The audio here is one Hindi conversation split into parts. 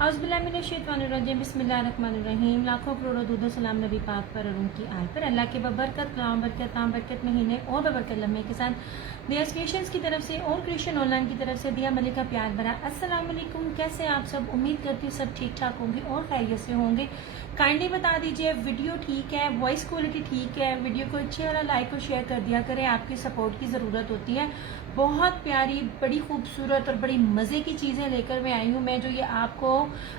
औज़ुबिल्लाहिमिनश्शैतानिर्रजीम बिस्मिल्लाहिर्रहमानिर्रहीम। लाखों करोड़ों दूधो सलाम नबी पाक पर और उनकी आल पर। अल्लाह के बबरकत कलाम बरकत ताम बरकत महीने और बबरकत लम्हे के साथ दिया क्रिएशंस की तरफ से और क्रिएशन ऑनलाइन की तरफ से दिया मलिका प्यार भरा अस्सलाम वालेकुम। कैसे आप सब? उम्मीद करती हूँ सब ठीक ठाक होंगे और खैरियत से होंगे। काइंडली बता दीजिए वीडियो ठीक है, वॉइस क्वालिटी ठीक है, वीडियो को अच्छे वाला लाइक और शेयर कर दिया करें। आपकी सपोर्ट की ज़रूरत होती है। बहुत प्यारी, बड़ी खूबसूरत और बड़ी मज़े की चीज़ें लेकर मैं आई हूँ। मैं जो ये आपको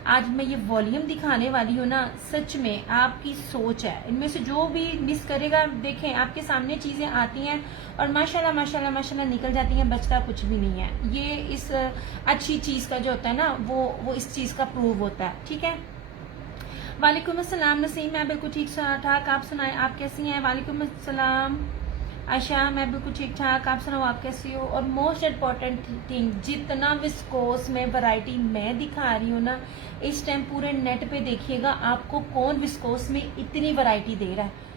आज मैं ये वॉल्यूम दिखाने वाली हूँ ना, सच में आपकी सोच है। इनमें से जो भी मिस करेगा, देखें आपके सामने चीज़ें आती हैं और माशाल्लाह माशाल्लाह माशाल्लाह निकल जाती हैं, बचता कुछ भी नहीं है। ये इस अच्छी चीज़ का जो होता है ना, वो इस चीज़ का प्रूव होता है। ठीक है। वालेकुम अस्सलाम नसीम, मैं बिल्कुल ठीक ठाक। आप सुनाएं, आप कैसी हैं? वालेकुम अस्सलाम आशा, मैं बिल्कुल ठीक ठाक। आप सुनाओ, आप कैसी हो? और मोस्ट इम्पॉर्टेंट थिंग, जितना विस्कोस में वैरायटी मैं दिखा रही हूँ ना, इस टाइम पूरे नेट पे देखिएगा आपको कौन विस्कोस में इतनी वैरायटी दे रहा है।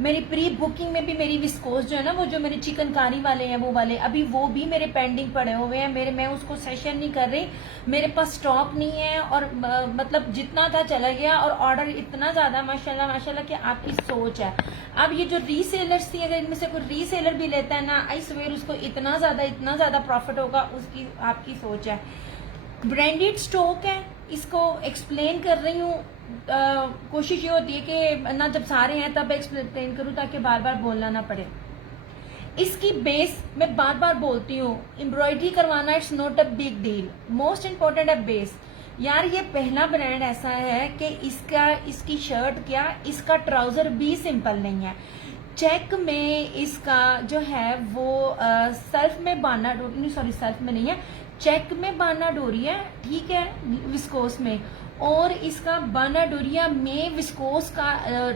मेरी प्री बुकिंग में भी मेरी विस्कोस जो है ना, वो जो मेरे चिकनकारी वाले हैं वो वाले अभी वो भी मेरे पेंडिंग पड़े हुए हैं। मैं उसको सेशन नहीं कर रही, मेरे पास स्टॉक नहीं है और मतलब जितना था चला गया और ऑर्डर इतना ज्यादा माशाल्लाह माशाल्लाह कि आपकी सोच है। अब ये जो रीसेलर्स थी, अगर इनमें से कोई रीसेलर भी लेता है ना, आई स्वेयर उसको इतना ज्यादा प्रॉफिट होगा। उसकी आपकी सोच है। ब्रांडेड स्टॉक है, इसको एक्सप्लेन कर रही हूँ। कोशिश ये होती है कि ना जब सारे हैं तब एक्सप्लेन करूँ ताकि बार बार बोलना ना पड़े। इसकी बेस मैं बार बार बोलती हूँ, एम्ब्रॉयडरी करवाना it's not a big deal, most important है बेस। यार ये पहला ब्रांड ऐसा है कि इसकी शर्ट क्या, इसका ट्राउजर भी सिंपल नहीं है। चेक में इसका जो है वो सेल्फ में बाना डोरी नहीं, सॉरी सेल्फ में नहीं है, चेक में बाना डोरी है। ठीक है, विस्कोस में, और इसका बाना डोरिया में विस्कोस का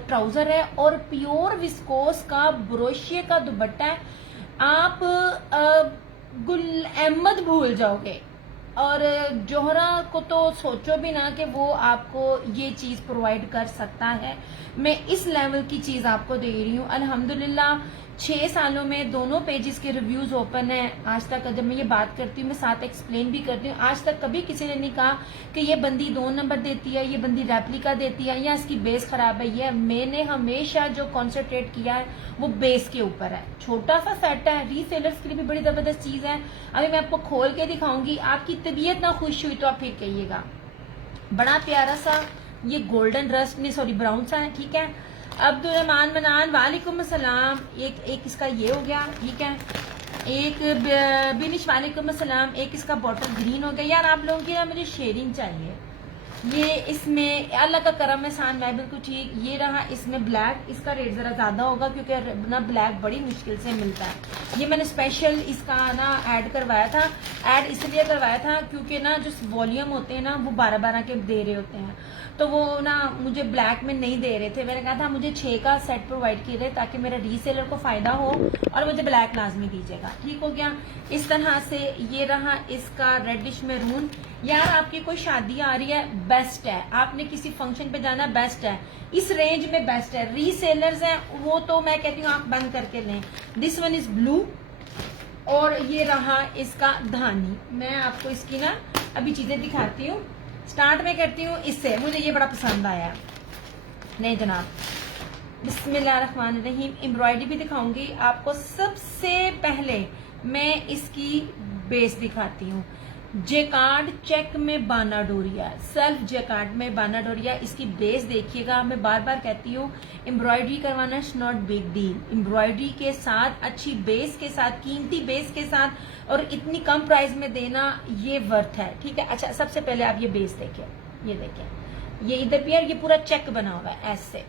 ट्राउजर है और प्योर विस्कोस का ब्रोशिया का दुपट्टा है। आप गुल अहमद भूल जाओगे। और जोहरा को तो सोचो भी ना कि वो आपको ये चीज प्रोवाइड कर सकता है। मैं इस लेवल की चीज आपको दे रही हूँ अल्हम्दुलिल्लाह। 6 सालों में दोनों पेजेस के रिव्यूज ओपन है। आज तक जब मैं ये बात करती हूँ मैं साथ एक्सप्लेन भी करती हूँ। आज तक कभी किसी ने नहीं कहा कि ये बंदी 2 नंबर देती है, ये बंदी रेप्लिका देती है या इसकी बेस खराब है। ये मैंने हमेशा जो कॉन्सेंट्रेट किया है वो बेस के ऊपर है। छोटा सा सेट है, रीसेलर्स के लिए भी बड़ी जबरदस्त चीज है। अभी मैं आपको खोल के दिखाऊंगी, आपकी तबीयत ना खुश हुई तो आप फिर कहिएगा। बड़ा प्यारा सा ये गोल्डन रस्ट नहीं, सॉरी ब्राउन सा है। ठीक है। अब्दुल रहमान मनान, वालेकुम अस्सलाम। एक इसका ये हो गया। ठीक है। एक बिनिश, वालेकुम अस्सलाम। एक इसका बॉटल ग्रीन हो गया। यार आप लोगों की ना मुझे शेयरिंग चाहिए। ये इसमें अल्लाह का करम एहसान, मैं बिल्कुल ठीक। ये रहा इसमें ब्लैक, इसका रेट जरा ज्यादा होगा क्योंकि ना ब्लैक बड़ी मुश्किल से मिलता है। ये मैंने स्पेशल इसका ना ऐड करवाया था। ऐड इसलिए करवाया था क्योंकि ना जो वॉल्यूम होते हैं ना वो 12-12 के दे रहे होते हैं, तो वो ना मुझे ब्लैक में नहीं दे रहे थे। मैंने कहा था मुझे 6 का सेट प्रोवाइड कीजिए ताकि मेरा रीसेलर को फायदा हो और मुझे ब्लैक लाजमी दीजिएगा। ठीक हो गया। इस तरह से ये रहा इसका रेडिश मैरून। यार आपकी कोई शादी आ रही है, बेस्ट है। आपने किसी फंक्शन पे जाना, बेस्ट है। इस रेंज में बेस्ट है। रीसेलर्स हैं वो तो मैं कहती हूँ आप बंद करके लें। दिस वन इज ब्लू और ये रहा इसका धानी। मैं आपको इसकी ना अभी चीजें दिखाती हूँ। स्टार्ट में करती हूँ इससे, मुझे ये बड़ा पसंद आया। नहीं जनाब, बिस्मिल्लाहिर्रहमानिर्रहीम। एम्ब्रॉयडरी भी दिखाऊंगी आपको। सबसे पहले मैं इसकी बेस दिखाती हूँ। जेकार्ड चेक में बाना डोरिया, सेल्फ जेकार्ड में बाना डोरिया। इसकी बेस देखिएगा। मैं बार बार कहती हूँ एम्ब्रॉयडरी करवाना is not big deal. Embroidery के साथ, अच्छी बेस के साथ, कीमती बेस के साथ और इतनी कम प्राइस में देना ये वर्थ है। ठीक है। अच्छा, सबसे पहले आप ये बेस देखिए। ये देखिए, ये इधर भी है, ये पूरा चेक बना हुआ है ऐसे।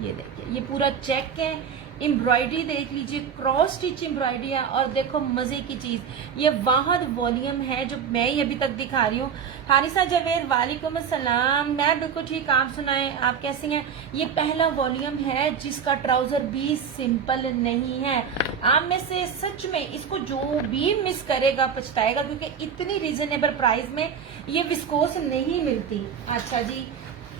ये देखिए, ये पूरा चेक है। एम्ब्रॉयडरी देख लीजिए, क्रॉस स्टिच एम्ब्रॉयडरी है। और देखो मजे की चीज, ये वाहद वॉल्यूम है जो मैं ही अभी तक दिखा रही हूँ। हारिसा जवेर, वालेकुम अस्सलाम। मैं बिल्कुल ठीक, आप सुनाएं, आप कैसी हैं? ये पहला वॉल्यूम है जिसका ट्राउजर भी सिंपल नहीं है। आप में से सच में इसको जो भी मिस करेगा पछताएगा क्योंकि इतनी रीजनेबल प्राइस में ये विस्कोस नहीं मिलती। अच्छा जी,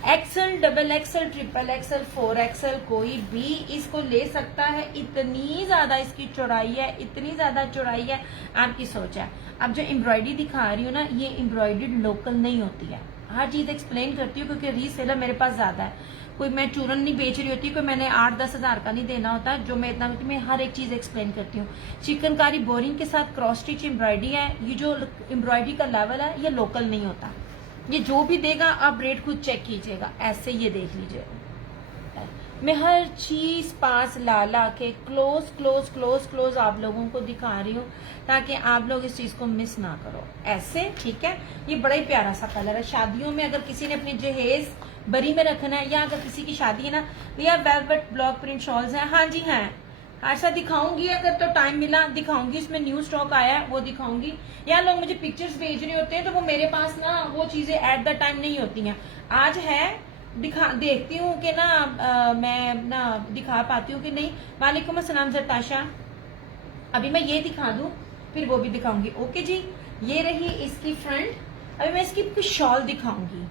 XL, double XL, triple XL, 4XL कोई भी इसको ले सकता है। इतनी ज्यादा इसकी चौड़ाई है, इतनी ज्यादा चौड़ाई है, आपकी सोच है। अब जो एम्ब्रॉयडरी दिखा रही हूँ ना, ये एम्ब्रॉयडरी लोकल नहीं होती है। हर चीज़ एक्सप्लेन करती हूँ क्योंकि रीसेलर मेरे पास ज़्यादा है। कोई मैं चूरन नहीं बेच रही होती, कोई मैंने 8-10 हज़ार का नहीं देना होता। जो मैं इतना मैं हर एक चीज़ एक्सप्लेन करती हूँ। चिकनकारी बोरिंग के साथ क्रॉस स्टिच एम्ब्रॉयडरी है। ये जो एम्ब्रॉयडरी का लेवल है ये लोकल नहीं होता। ये जो भी देगा आप रेट खुद चेक कीजिएगा। ऐसे ये देख लीजिए, मैं हर चीज पास ला के क्लोज क्लोज क्लोज क्लोज आप लोगों को दिखा रही हूँ ताकि आप लोग इस चीज को मिस ना करो। ऐसे ठीक है। ये बड़ा ही प्यारा सा कलर है। शादियों में अगर किसी ने अपनी जहेज बरी में रखना है या अगर किसी की शादी है ना, या वेलवेट ब्लॉक प्रिंट शॉल्स हैं। हाँ जी हैं, ऐसा दिखाऊंगी अगर तो टाइम मिला दिखाऊंगी। इसमें न्यू स्टॉक आया है वो दिखाऊंगी। या लोग मुझे पिक्चर्स भेज रहे होते हैं तो वो मेरे पास ना वो चीजें एट द टाइम नहीं होती हैं। आज है देखती हूँ कि ना मैं ना दिखा पाती हूँ कि नहीं। वालेकुम अस्सलाम जरताशा, अभी मैं ये दिखा दूं फिर वो भी दिखाऊंगी। ओके जी, ये रही इसकी फ्रंट। अभी मैं इसकी कुछ शॉल दिखाऊंगी।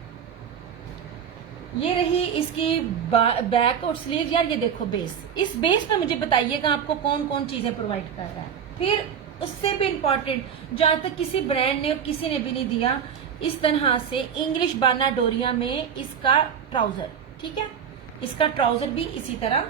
ये रही इसकी बैक और स्लीव। यार ये देखो बेस, इस बेस पे मुझे बताइएगा आपको कौन कौन चीजें प्रोवाइड कर रहा है। फिर उससे भी इम्पोर्टेंट, जहां तक किसी ब्रांड ने और किसी ने भी नहीं दिया, इस तरह से इंग्लिश बाना डोरिया में इसका ट्राउजर। ठीक है, इसका ट्राउजर भी इसी तरह।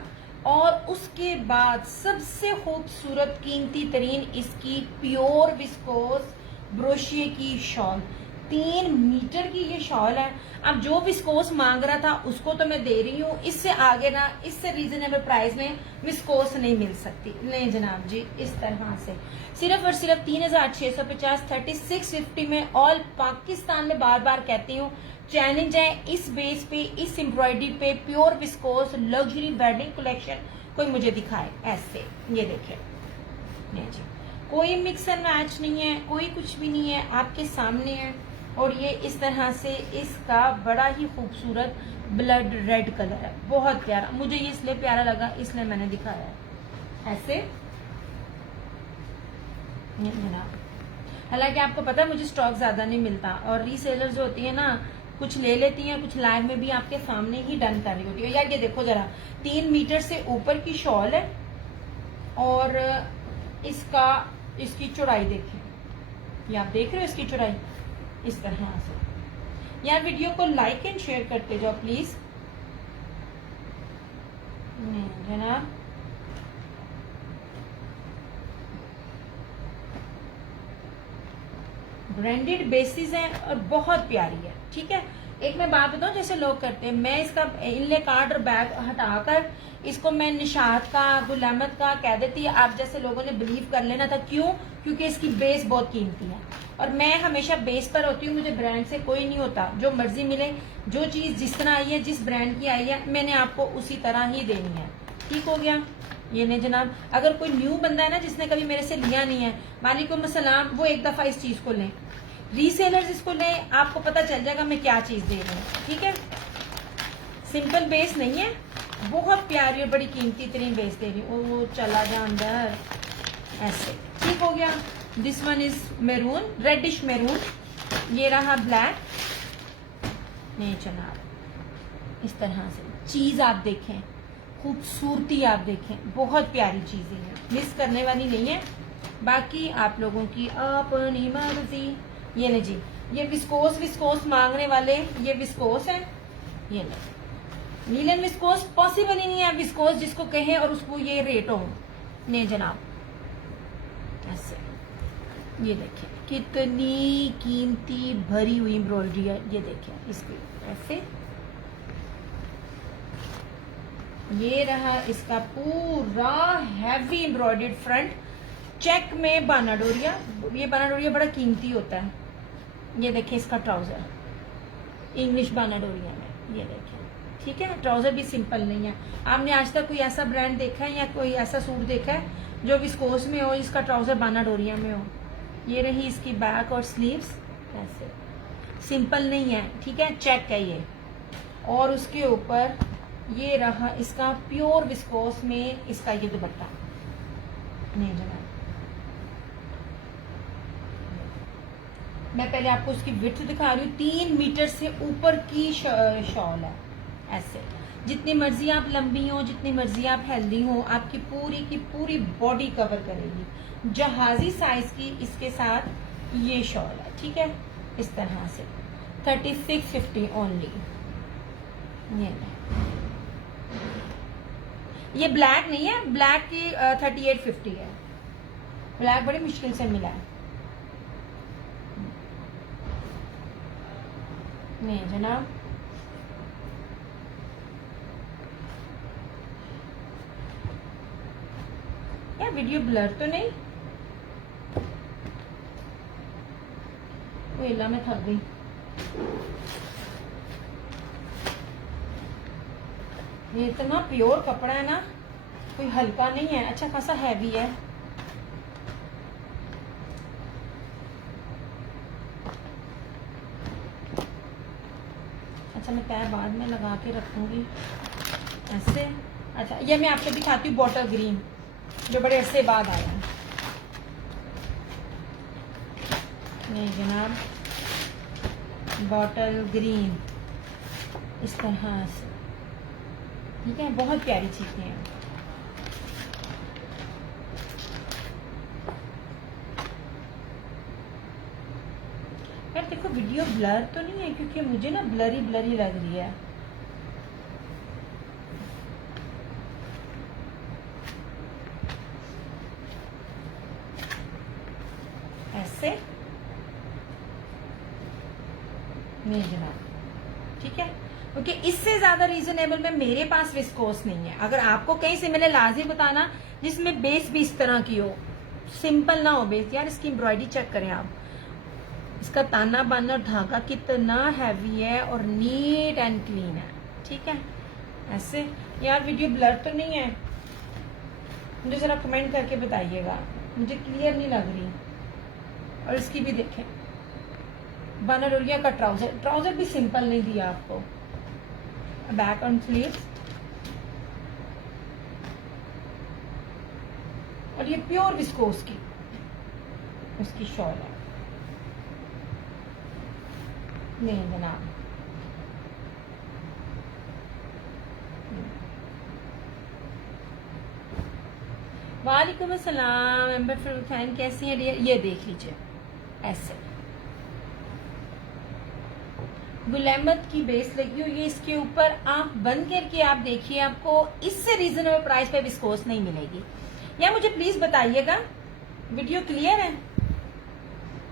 और उसके बाद सबसे खूबसूरत कीमती तरीन इसकी प्योर विस्कोस ब्रोशिए की शॉल। 3 मीटर की ये शॉल है। अब जो विस्कोस मांग रहा था उसको तो मैं दे रही हूँ। इससे आगे ना, इससे रीजनेबल प्राइस में विस्कोस नहीं मिल सकती। नहीं जनाब जी, इस तरह से सिर्फ और सिर्फ 3650 3650 में। ऑल पाकिस्तान में बार बार कहती हूँ चैलेंज है। इस बेस पे, इस एम्ब्रॉयडरी पे pure viscous luxury wedding collection कोई मुझे दिखाए। ऐसे ये देखिए, नहीं जी, कोई मिक्स एंड मैच नहीं है, कोई कुछ भी नहीं है, आपके सामने है। और ये इस तरह से इसका बड़ा ही खूबसूरत ब्लड रेड कलर है, बहुत प्यारा। मुझे ये इसलिए प्यारा लगा इसलिए मैंने दिखाया है ऐसे। हालांकि आपको पता है मुझे स्टॉक ज्यादा नहीं मिलता और रीसेलर जो होती है ना, कुछ ले लेती हैं, कुछ लाइव में भी आपके सामने ही डन कर रही होती है। यार ये देखो जरा, 3 मीटर से ऊपर की शॉल है और इसकी चौड़ाई देखें, ये आप देख रहे हो इसकी चौड़ाई इस तरह से। यार वीडियो को लाइक एंड शेयर करते जाओ प्लीज। जनाब ब्रांडेड बेसिस है और बहुत प्यारी है। ठीक है, एक मैं बात बताऊं, जैसे लोग करते हैं, मैं इसका इनले कार्ड और बैग हटाकर इसको मैं निशात का, गुल अहमद का कह देती है। आप जैसे लोगों ने बिलीव कर लेना था। क्यों? क्योंकि इसकी बेस बहुत कीमती है और मैं हमेशा बेस पर होती हूँ। मुझे ब्रांड से कोई नहीं होता, जो मर्जी मिले, जो चीज जिस तरह आई है, जिस ब्रांड की आई है, मैंने आपको उसी तरह ही देनी है। ठीक हो गया? ये नहीं जनाब, अगर कोई न्यू बंदा है ना जिसने कभी मेरे से लिया नहीं है, वालेकुम अस्सलाम, वो एक दफा इस चीज को लें। रीसेलर्स इसको लें, आपको पता चल जाएगा मैं क्या चीज दे रही हूँ। ठीक है, सिंपल बेस नहीं है, बहुत प्यारी और बड़ी कीमती तरीन बेस दे रही हूँ। वो चला जा अंदर ऐसे। ठीक हो गया। This one is maroon, reddish maroon. ये रहा ब्लैक। नहीं जनाब, इस तरह से चीज आप देखें, खूबसूरती आप देखें, बहुत प्यारी चीजें हैं, मिस करने वाली नहीं है। बाकी आप लोगों की अपनी मर्जी। ये ले जी, ये विस्कोस मांगने वाले, ये विस्कोस है। ये ले, नीलन विस्कोस पॉसिबल ही नहीं है। विस्कोस जिसको कहें और उसको ये रेट हो। नहीं जनाब, ऐसे ये देखिए कितनी कीमती भरी हुई एम्ब्रॉयडरी है। ये देखिए इसकी ऐसे। ये रहा इसका पूरा हैवी एम्ब्रॉयडर्ड फ्रंट, चेक में बाना डोरिया। ये बाना डोरिया बड़ा कीमती होता है। ये देखिए इसका ट्राउजर इंग्लिश बाना डोरिया में। ये देखिए, ठीक है, ट्राउजर भी सिंपल नहीं है। आपने आज तक कोई ऐसा ब्रांड देखा है या कोई ऐसा सूट देखा है जो विस्कोस में हो, इसका ट्राउजर बाना डोरिया में हो? ये रही इसकी बैक और स्लीव्स, ऐसे सिंपल नहीं है। ठीक है, चेक है ये। और उसके ऊपर ये रहा इसका प्योर विस्कोस में इसका ये दुपट्टा। नहीं जनाब, मैं पहले आपको उसकी विड्थ दिखा रही हूँ। 3 मीटर से ऊपर की शॉल है ऐसे। जितनी मर्जी आप लंबी हो, जितनी मर्जी आप हेल्दी हो, आपकी पूरी की पूरी बॉडी कवर करेगी। जहाजी साइज की इसके साथ ये शॉल है। ठीक है, इस तरह से 3650 ओनली। ये ब्लैक नहीं है, ब्लैक की 3850 है। ब्लैक बड़ी मुश्किल से मिला है। नहीं जनाब, यार वीडियो ब्लर तो नहीं? वेला मैं थक गई। ये इतना प्योर कपड़ा है ना, कोई हल्का नहीं है, अच्छा खासा हैवी है। अच्छा मैं तय बाद में लगा के रखूंगी ऐसे। अच्छा ये मैं आपको दिखाती हूँ बॉटल ग्रीन, जो बड़े अरसे बाद आया है। नहीं जनाब, बॉटल ग्रीन इस तरह से, ठीक है, बहुत प्यारी चीजें हैं। यार देखो वीडियो ब्लर तो नहीं है, क्योंकि मुझे ना ब्लरी ब्लरी लग रही है। ऐसे नहीं जनाब, ठीक है, क्योंकि इससे ज्यादा रीजनेबल में मेरे पास विस्कोस नहीं है। अगर आपको कहीं से मैंने लाजिम बताना जिसमें बेस भी इस तरह की हो, सिंपल ना हो बेस। यार इसकी एम्ब्रॉयडरी चेक करें आप, इसका ताना बाना और धागा कितना हैवी है और नीट एंड क्लीन है, ठीक है। ऐसे यार वीडियो ब्लर तो नहीं है? मुझे जरा कमेंट करके बताइएगा, मुझे क्लियर नहीं लग रही। और इसकी भी देखें, बनारसिया का ट्राउजर, ट्राउजर भी सिंपल नहीं दिया आपको। बैक ऑन स्लीव्स, और ये प्योर विस्कोस की उसकी शॉल है। नहीं जनाब, वालेकुम अस्सलाम एम्बर फैन, कैसी है डियर? ये देख लीजिए ऐसे गुलैमत की बेस लगी हुई है, इसके ऊपर आंख बंद करके आप देखिए, आपको इससे रीजनेबल प्राइस पे विस्कोस नहीं मिलेगी। या मुझे प्लीज बताइएगा वीडियो क्लियर है?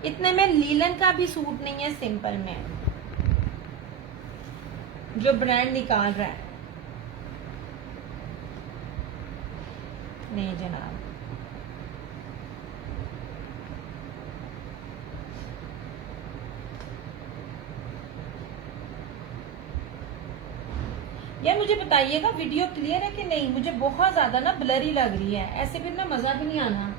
इतने में लीलन का भी सूट नहीं है सिंपल में, जो ब्रांड निकाल रहा है। नहीं जनाब, यार मुझे बताइएगा वीडियो क्लियर है कि नहीं? मुझे बहुत ज्यादा ना ब्लरी लग रही है, ऐसे फिर ना मजा भी नहीं आना।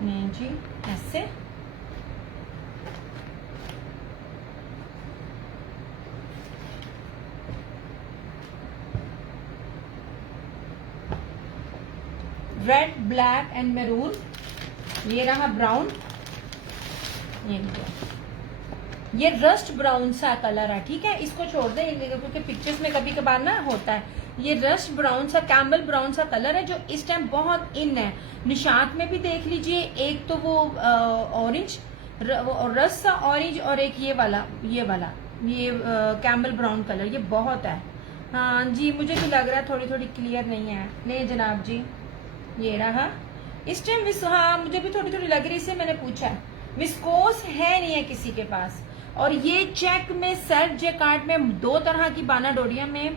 नहीं जी, ऐसे रेड, ब्लैक एंड मैरून, ये रहा ब्राउन, ये रस्ट ब्राउन सा कलर है, ठीक है। इसको छोड़ दें क्योंकि पिक्चर्स में कभी कभार ना होता है। ये रस्ट ब्राउन सा, कैमल ब्राउन सा कलर है, जो इस टाइम बहुत इन है। निशात में भी देख लीजिए, एक तो वो ऑरेंज, रस्ट सा ऑरेंज, और एक ये वाला ये कैमल ब्राउन कलर, ये बहुत है। हाँ जी, मुझे भी लग रहा है थोड़ी थोड़ी क्लियर नहीं है। नहीं जनाब जी, ये रहा इस टाइम। हाँ मुझे भी थोड़ी थोड़ी लग रही, से मैंने पूछा, विस्कोस है नहीं है किसी के पास। और ये चेक में, सेल्फ जैकार्ड में, दो तरह की बाना डोरिया में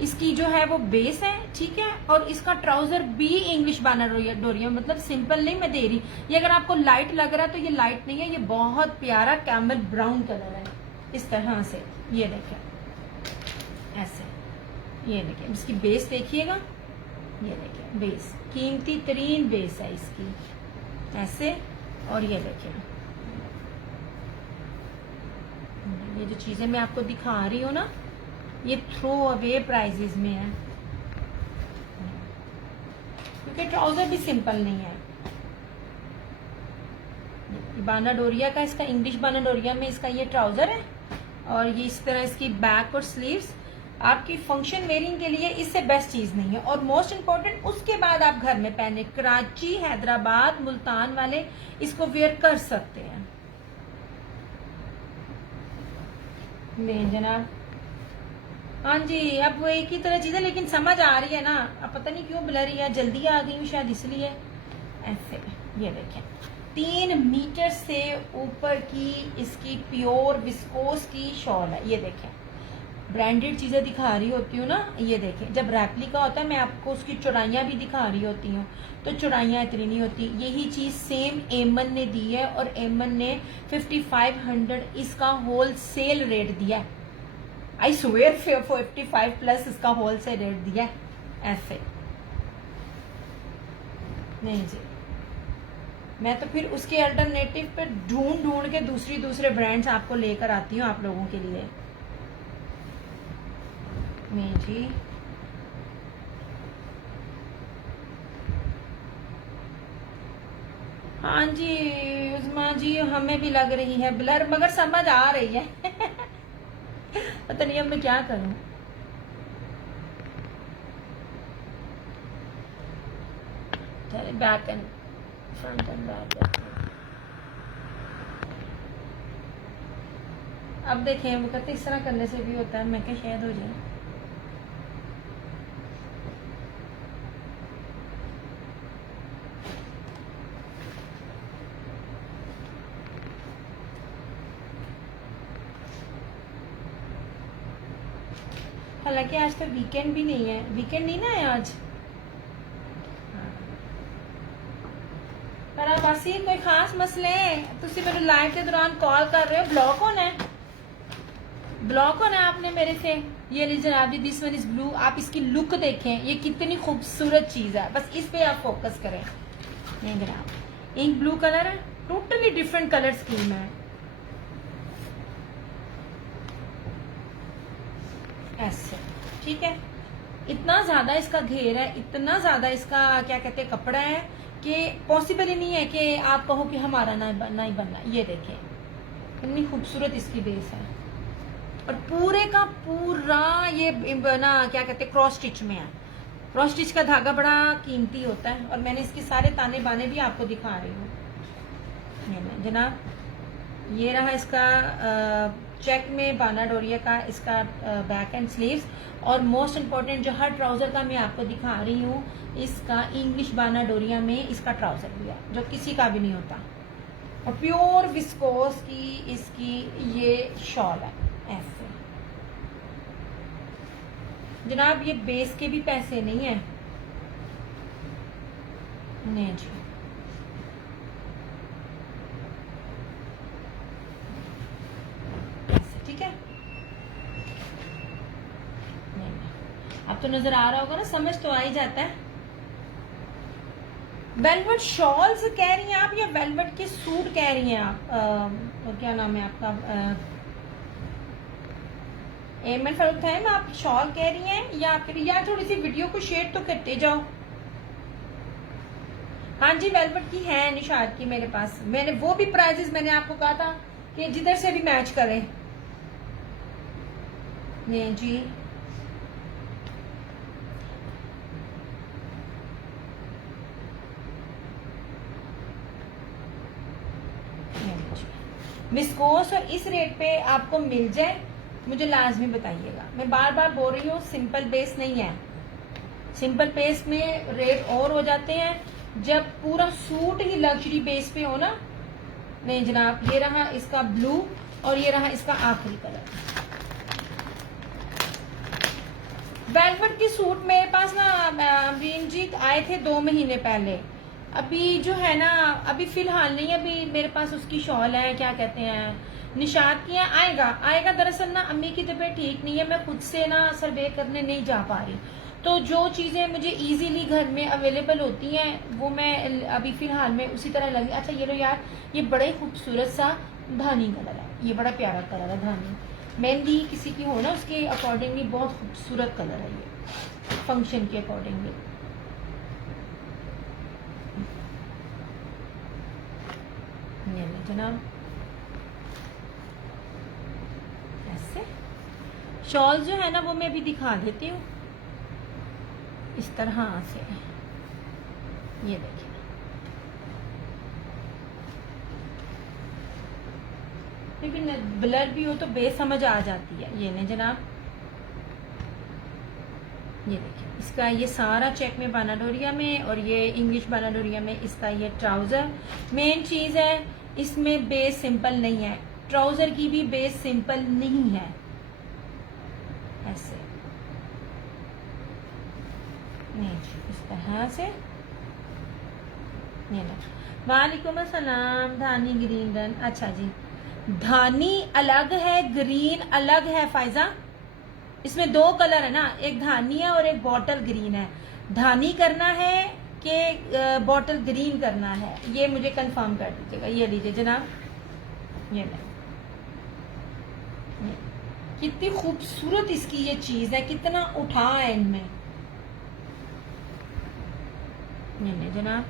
इसकी जो है वो बेस है, ठीक है। और इसका ट्राउजर भी इंग्लिश बाना डोरिया, मतलब सिंपल नहीं मैं दे रही। ये अगर आपको लाइट लग रहा है तो ये लाइट नहीं है, ये बहुत प्यारा कैमल ब्राउन कलर है इस तरह से। ये देखें ऐसे, ये देखें इसकी बेस देखिएगा, ये देखें बेस, कीमती तरीन बेस है इसकी ऐसे। और ये देखें, ये जो चीजें मैं आपको दिखा रही हूँ ना, ये थ्रो अवे प्राइजेस में है, क्योंकि ट्राउजर भी सिंपल नहीं है। बाना डोरिया का, इसका इंग्लिश बाना डोरिया में इसका ये ट्राउजर है, और ये इस तरह इसकी बैक और स्लीव्स। आपकी फंक्शन वेयरिंग के लिए इससे बेस्ट चीज नहीं है। और मोस्ट इम्पोर्टेंट, उसके बाद आप घर में पहने, कराची, हैदराबाद, मुल्तान वाले इसको वेयर कर सकते हैं। नहीं जनाब, हाँ जी, अब वो एक ही तरह चीज है, लेकिन समझ आ रही है ना। अब पता नहीं क्यों ब्लरी है, जल्दी आ गई हूँ शायद इसलिए। ऐसे ये देखें, 3 मीटर से ऊपर की इसकी प्योर विस्कोस की शॉल है। ये देखें, ब्रांडेड चीजें दिखा रही होती हूँ ना, ये देखें। जब रेप्लिका होता है मैं आपको उसकी चौड़ाइयाँ भी दिखा रही होती हूँ, तो चौड़ाइयाँ इतनी नहीं होती। यही चीज सेम एमन ने दी है, और एमन ने 5500 इसका होलसेल रेट दिया है। आई स्वेयर 55 प्लस इसका होलसेल रेट दिया है। ऐसे नहीं जी, मैं तो फिर उसके अल्टरनेटिव पे ढूंढ ढूंढ के दूसरे ब्रांड्स आपको लेकर आती हूँ आप लोगों के लिए। नहीं जी, हाँ जी उस्मा जी, हमें भी लग रही है ब्लर, मगर समझ आ रही है। पता नहीं अब मैं क्या करूं। चले back and front end back. अब देखें, वो कहते इस तरह करने से भी होता है, मैं क्या शायद हो जाए। हालांकि आज तो वीकेंड भी नहीं है, वीकेंड नहीं ना है आज। पर आप वासी कोई खास मसले तुसी मेरे लाइव के दौरान कॉल कर रहे हो, ब्लॉक होना है, ब्लॉक होना है आपने मेरे से। ये लीजिए जनाब जी, दिस वन इज ब्लू। आप इसकी लुक देखें, ये कितनी खूबसूरत चीज है, बस इस पे आप फोकस करें। नहीं जनाब, इंक ब्लू कलर है, टोटली डिफरेंट कलर स्कीम है। ऐसे ठीक है, इतना ज्यादा इसका घेर है, इतना ज्यादा इसका क्या कहते हैं कपड़ा है कि पॉसिबल ही नहीं है कि आप कहो कि हमारा ना ही बनना। ये देखें कितनी खूबसूरत इसकी बेस है, और पूरे का पूरा ये ना क्या कहते हैं क्रॉस स्टिच में है। क्रॉस स्टिच का धागा बड़ा कीमती होता है, और मैंने इसके सारे ताने बाने भी आपको दिखा रही हूँ जनाब। ये रहा इसका चेक में बाना डोरिया का इसका बैक एंड स्लीव्स, और मोस्ट इम्पोर्टेंट जो हर ट्राउजर का मैं आपको दिखा रही हूँ, इसका इंग्लिश बाना डोरिया में इसका ट्राउजर भी है, जो किसी का भी नहीं होता। और प्योर विस्कोस की इसकी ये शॉल है। ऐसे जनाब, ये बेस के भी पैसे नहीं है। नहीं जी, ठीक है। नहीं, अब तो नजर आ रहा होगा ना, समझ तो आ ही जाता है। वेलवेट शॉल्स कह रही हैं आप, या वेलवेट के सूट कह रही हैं आप? और क्या नाम है आपका? एमन फरूक है, आप शॉल कह रही हैं, या फिर यार थोड़ी सी वीडियो को शेयर तो करते जाओ। हाँ जी, वेलवेट की है निशाद की मेरे पास। मैंने वो भी प्राइजेस मैंने आपको कहा था कि जिधर से भी मैच करें। ये जी, विस्कोस और इस रेट पे आपको मिल जाए, मुझे लाजमी बताइएगा। मैं बार बार बोल रही हूँ, सिंपल बेस नहीं है। सिंपल बेस में रेट और हो जाते हैं जब पूरा सूट ही लग्जरी बेस पे हो ना। नहीं जनाब, ये रहा इसका ब्लू, और ये रहा इसका आखिरी कलर। वेलवेट की सूट मेरे पास ना अमरीन आए थे 2 महीने पहले। अभी जो है ना, अभी फिलहाल नहीं, अभी मेरे पास उसकी शॉल है, क्या कहते हैं निशात की है। आएगा दरअसल ना अम्मी की तबीयत ठीक नहीं है, मैं खुद से ना सर्वे करने नहीं जा पा रही, तो जो चीजें मुझे इजीली घर में अवेलेबल होती हैं वो मैं अभी फिलहाल में उसी तरह लगी। अच्छा ये लो यार, ये बड़ा ही खूबसूरत सा धानी कलर है, ये बड़ा प्यारा कलर है धानी। मेहंदी किसी की हो ना, उसके अकॉर्डिंगली बहुत खूबसूरत कलर है ये, फंक्शन के अकॉर्डिंगली। जनाब ऐसे शॉल जो है ना वो मैं अभी दिखा देती हूँ इस तरह से। ये देखिए, लेकिन ब्लर भी हो तो बेसमझ आ जाती है। ये नहीं जनाब, ये देखिए, इसका ये सारा चेक में बानाडोरिया में और ये इंग्लिश बानाडोरिया में इसका ये ट्राउजर। मेन चीज है इसमें बेस सिंपल नहीं है, ट्राउजर की भी बेस सिंपल नहीं है। ऐसे नहीं, इस तरह से। ये ना, वालेकुम अस्सलाम धानी ग्रीन रन। अच्छा जी, धानी अलग है, ग्रीन अलग है फायजा। इसमें दो कलर है ना, एक धानी है और एक बॉटल ग्रीन है। धानी करना है कि बॉटल ग्रीन करना है, ये मुझे कंफर्म कर दीजिएगा। ये लीजिए जनाब, ये ले, कितनी खूबसूरत इसकी ये चीज है, कितना उठा है इनमें। ये ले जनाब,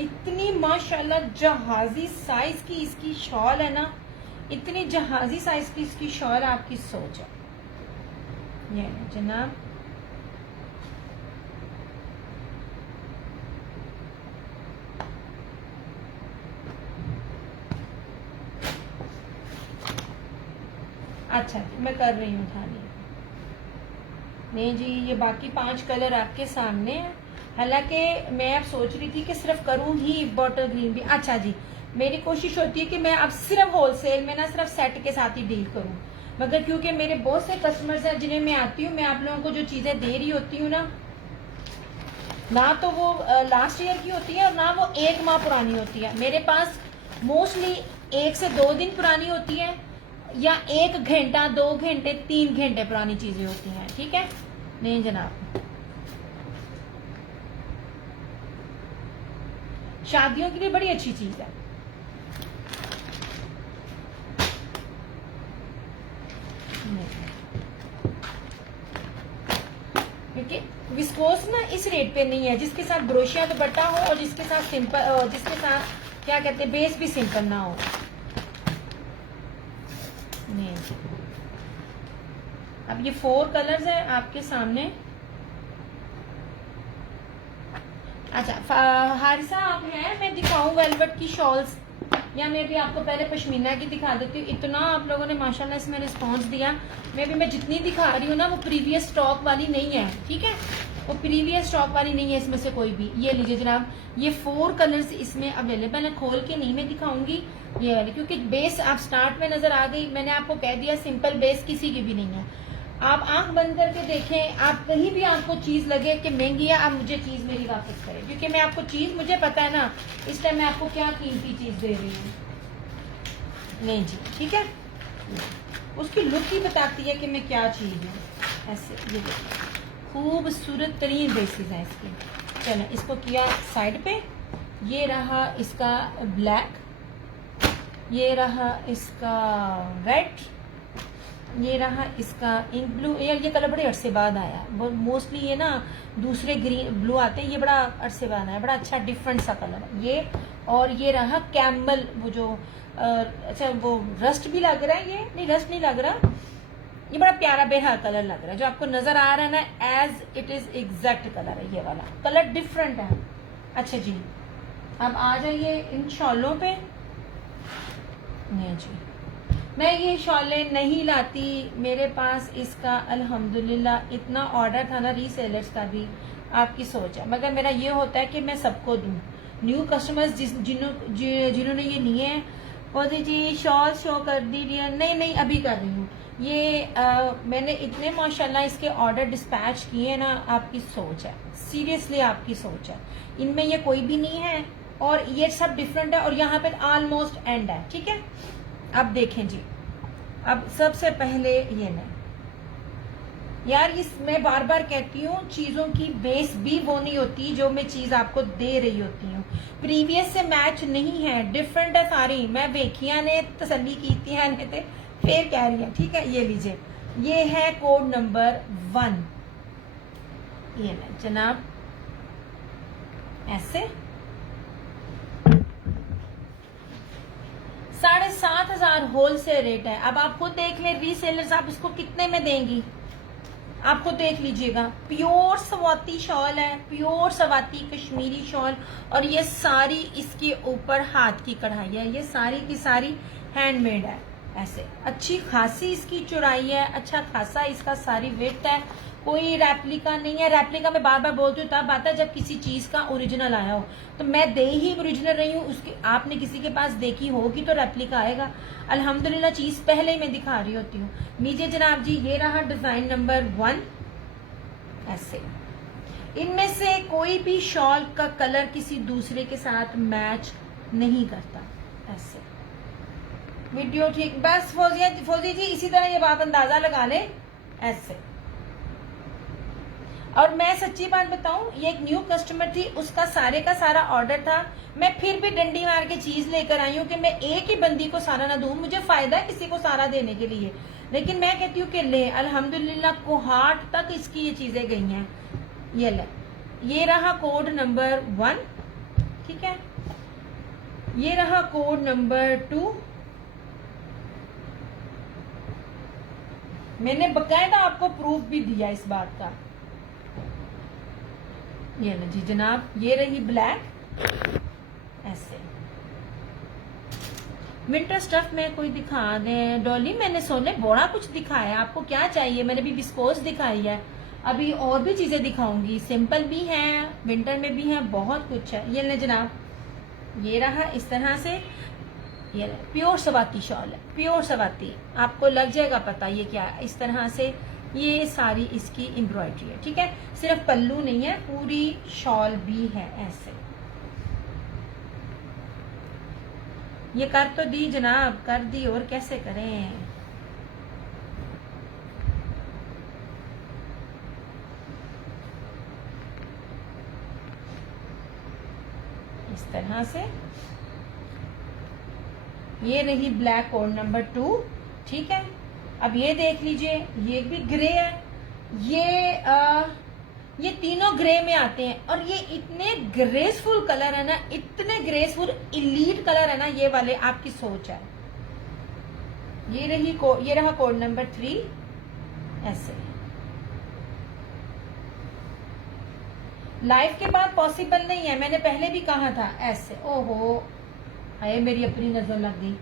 इतनी माशाल्लाह जहाजी साइज की इसकी शॉल है ना, इतनी जहाजी साइज की इसकी शॉल, आपकी सोच है। ये ले जनाब, अच्छा जी, मैं कर रही हूँ थाली। नहीं जी, ये बाकी 5 कलर आपके सामने है। हालांकि मैं अब सोच रही थी कि सिर्फ करूँ ही बॉटल ग्रीन भी। अच्छा जी, मेरी कोशिश होती है कि मैं अब सिर्फ होलसेल में ना, सिर्फ सेट के साथ ही डील करूँ, मगर क्योंकि मेरे बहुत से कस्टमर्स हैं जिन्हें मैं आती हूँ, मैं आप लोगों को जो चीजें दे रही होती हूँ ना तो वो लास्ट ईयर की होती है और ना वो 1 माह पुरानी होती है। मेरे पास मोस्टली 1 से 2 दिन पुरानी होती है, या 1 घंटा 2 घंटे 3 घंटे पुरानी चीजें होती हैं। ठीक है, नहीं जनाब, शादियों के लिए बड़ी अच्छी चीज है। क्योंकि विस्कोस ना इस रेट पे नहीं है जिसके साथ ब्रोशिया दुपट्टा हो और जिसके साथ सिंपल, जिसके साथ क्या कहते हैं बेस भी सिंपल ना हो। नहीं, अब ये 4 कलर्स हैं आपके सामने। अच्छा हारिसा आप हैं, मैं दिखाऊं वेलवेट की शॉल्स, या मैं भी आपको पहले पश्मीना की दिखा देती हूँ। इतना आप लोगों ने माशाल्लाह इसमें रिस्पांस दिया। मैं जितनी दिखा रही हूँ ना वो प्रीवियस स्टॉक वाली नहीं है। ठीक है, वो प्रीवियस स्टॉक वाली नहीं है इसमें से कोई भी। ये लीजिए जनाब, ये 4 कलर्स इसमें अवेलेबल है। खोल के नहीं मैं दिखाऊंगी ये वाली, क्योंकि बेस आप स्टार्ट में नजर आ गई। मैंने आपको कह दिया सिंपल बेस किसी की भी नहीं है। आप आंख बंद करके देखें, आप कहीं भी आपको चीज लगे कि महंगी है, आप मुझे चीज मेरी वापस करें, क्योंकि मैं आपको चीज, मुझे पता है ना इस टाइम मैं आपको क्या कीमती चीज दे रही हूँ। नहीं जी, ठीक है, उसकी लुक ही बताती है कि मैं क्या चीज हूँ। ऐसे ये देखिए, खूबसूरत तरीन बेसिस है इसकी। चलो इसको किया साइड पे। ये रहा इसका ब्लैक, ये रहा इसका रेड, ये रहा इसका इंक ब्लू। ये कलर बड़े अरसे बाद आया, मोस्टली ये ना दूसरे ग्रीन ब्लू आते हैं, ये बड़ा अरसे बाद आया, बड़ा अच्छा डिफरेंट सा कलर है ये। और ये रहा कैमल, वो जो अच्छा वो रस्ट भी लग रहा है, ये नहीं रस्ट नहीं लग रहा, ये बड़ा प्यारा बेहद कलर लग रहा है। जो आपको नजर आ रहा है ना as it is exact colour है, ये वाला कलर डिफरेंट है। अच्छा जी, अब आ जाइए इन शॉलों पे। नहीं जी, मैं ये शॉलें नहीं लाती, मेरे पास इसका अल्हम्दुलिल्लाह इतना ऑर्डर था ना रीसेलर्स का भी, आपकी सोच है। मगर मेरा ये होता है कि मैं सबको दूं, न्यू कस्टमर्स जिन्होंने ये लिए हैं, बोलते जी शॉल शो कर दीजिए। नहीं अभी कर रही हूँ ये। मैंने इतने माशाल्लाह इसके ऑर्डर डिस्पैच किए हैं ना, आपकी सोच है, सीरियसली आपकी सोच है। इनमें ये कोई भी नहीं है और ये सब डिफरेंट है, और यहाँ पे ऑलमोस्ट एंड है। ठीक है, अब देखें जी, अब सबसे पहले ये नहीं यार, मैं बार बार कहती हूँ चीजों की बेस भी वो नहीं होती जो मैं चीज आपको दे रही होती हूँ, प्रीवियस से मैच नहीं है, डिफरेंट है सारी। मैं वेखिया ने तसल्ली की थी ने ते फिर कह रही है। ठीक है, ये लीजिए, ये है कोड नंबर 1। ये ना जनाब, ऐसे 7,500 होलसेल रेट है। अब आप खुद देख लें रीसेलर्स आप इसको कितने में देंगी, आप खुद देख लीजिएगा। प्योर सवाती शॉल है, प्योर सवाती कश्मीरी शॉल, और ये सारी इसके ऊपर हाथ की कढ़ाई है, ये सारी की सारी हैंडमेड है। ऐसे अच्छी खासी इसकी चौड़ाई है, अच्छा खासा इसका सारी विड्थ है, कोई रेप्लिका नहीं है। रेप्लिका मैं बार बार बोलती हूँ तब आता है जब किसी चीज का ओरिजिनल आया हो, तो मैं दे ही ओरिजिनल रही हूँ, उसकी आपने किसी के पास देखी होगी तो रेप्लिका आएगा। अल्हम्दुलिल्लाह चीज पहले ही मैं दिखा रही होती हूँ। नीचे जनाब जी ये रहा डिजाइन नंबर 1। ऐसे इनमें से कोई भी शॉल का कलर किसी दूसरे के साथ मैच नहीं करता। ऐसे वीडियो ठीक, बस फौजी जी इसी तरह ये बात अंदाजा लगा ले। ऐसे, और मैं सच्ची बात बताऊं, ये एक न्यू कस्टमर थी, उसका सारे का सारा ऑर्डर था। मैं फिर भी डंडी मार के चीज लेकर आई हूँ कि मैं एक ही बंदी को सारा ना दूं, मुझे फायदा है किसी को सारा देने के लिए, लेकिन मैं कहती हूँ कि ले अल्हम्दुलिल्लाह कोहाट तक इसकी ये चीजें गई हैं। ये ले, ये रहा कोड नंबर 1, ठीक है, ये रहा कोड नंबर 2। मैंने बकायदा आपको प्रूफ भी दिया इस बात का। ये ना जी जनाब, ये रही ब्लैक। ऐसे विंटर स्टफ में कोई दिखा दे डॉली, मैंने सोने बड़ा कुछ दिखाया, आपको क्या चाहिए? मैंने भी विस्कोस दिखाई है, अभी और भी चीजें दिखाऊंगी, सिंपल भी है, विंटर में भी है, बहुत कुछ है। ये ले जनाब, ये रहा इस तरह से, ये प्योर सवाती शॉल है, प्योर सवाती, आपको लग जाएगा पता ये क्या है। इस तरह से ये सारी इसकी एम्ब्रॉयडरी है, ठीक है, सिर्फ पल्लू नहीं है, पूरी शॉल भी है। ऐसे ये कर तो दी जनाब, कर दी, और कैसे करें। इस तरह से ये रही ब्लैक कोड नंबर 2, ठीक है। अब ये देख लीजिए, ये भी ग्रे है, ये तीनों ग्रे में आते हैं, और ये इतने ग्रेसफुल कलर है ना, इतने ग्रेसफुल इलीट कलर है ना, ये वाले आपकी सोच है। ये रहा कोड नंबर 3। ऐसे लाइफ के बाद पॉसिबल नहीं है, मैंने पहले भी कहा था। ऐसे ओहो हाय, मेरी अपनी नजर लग गई,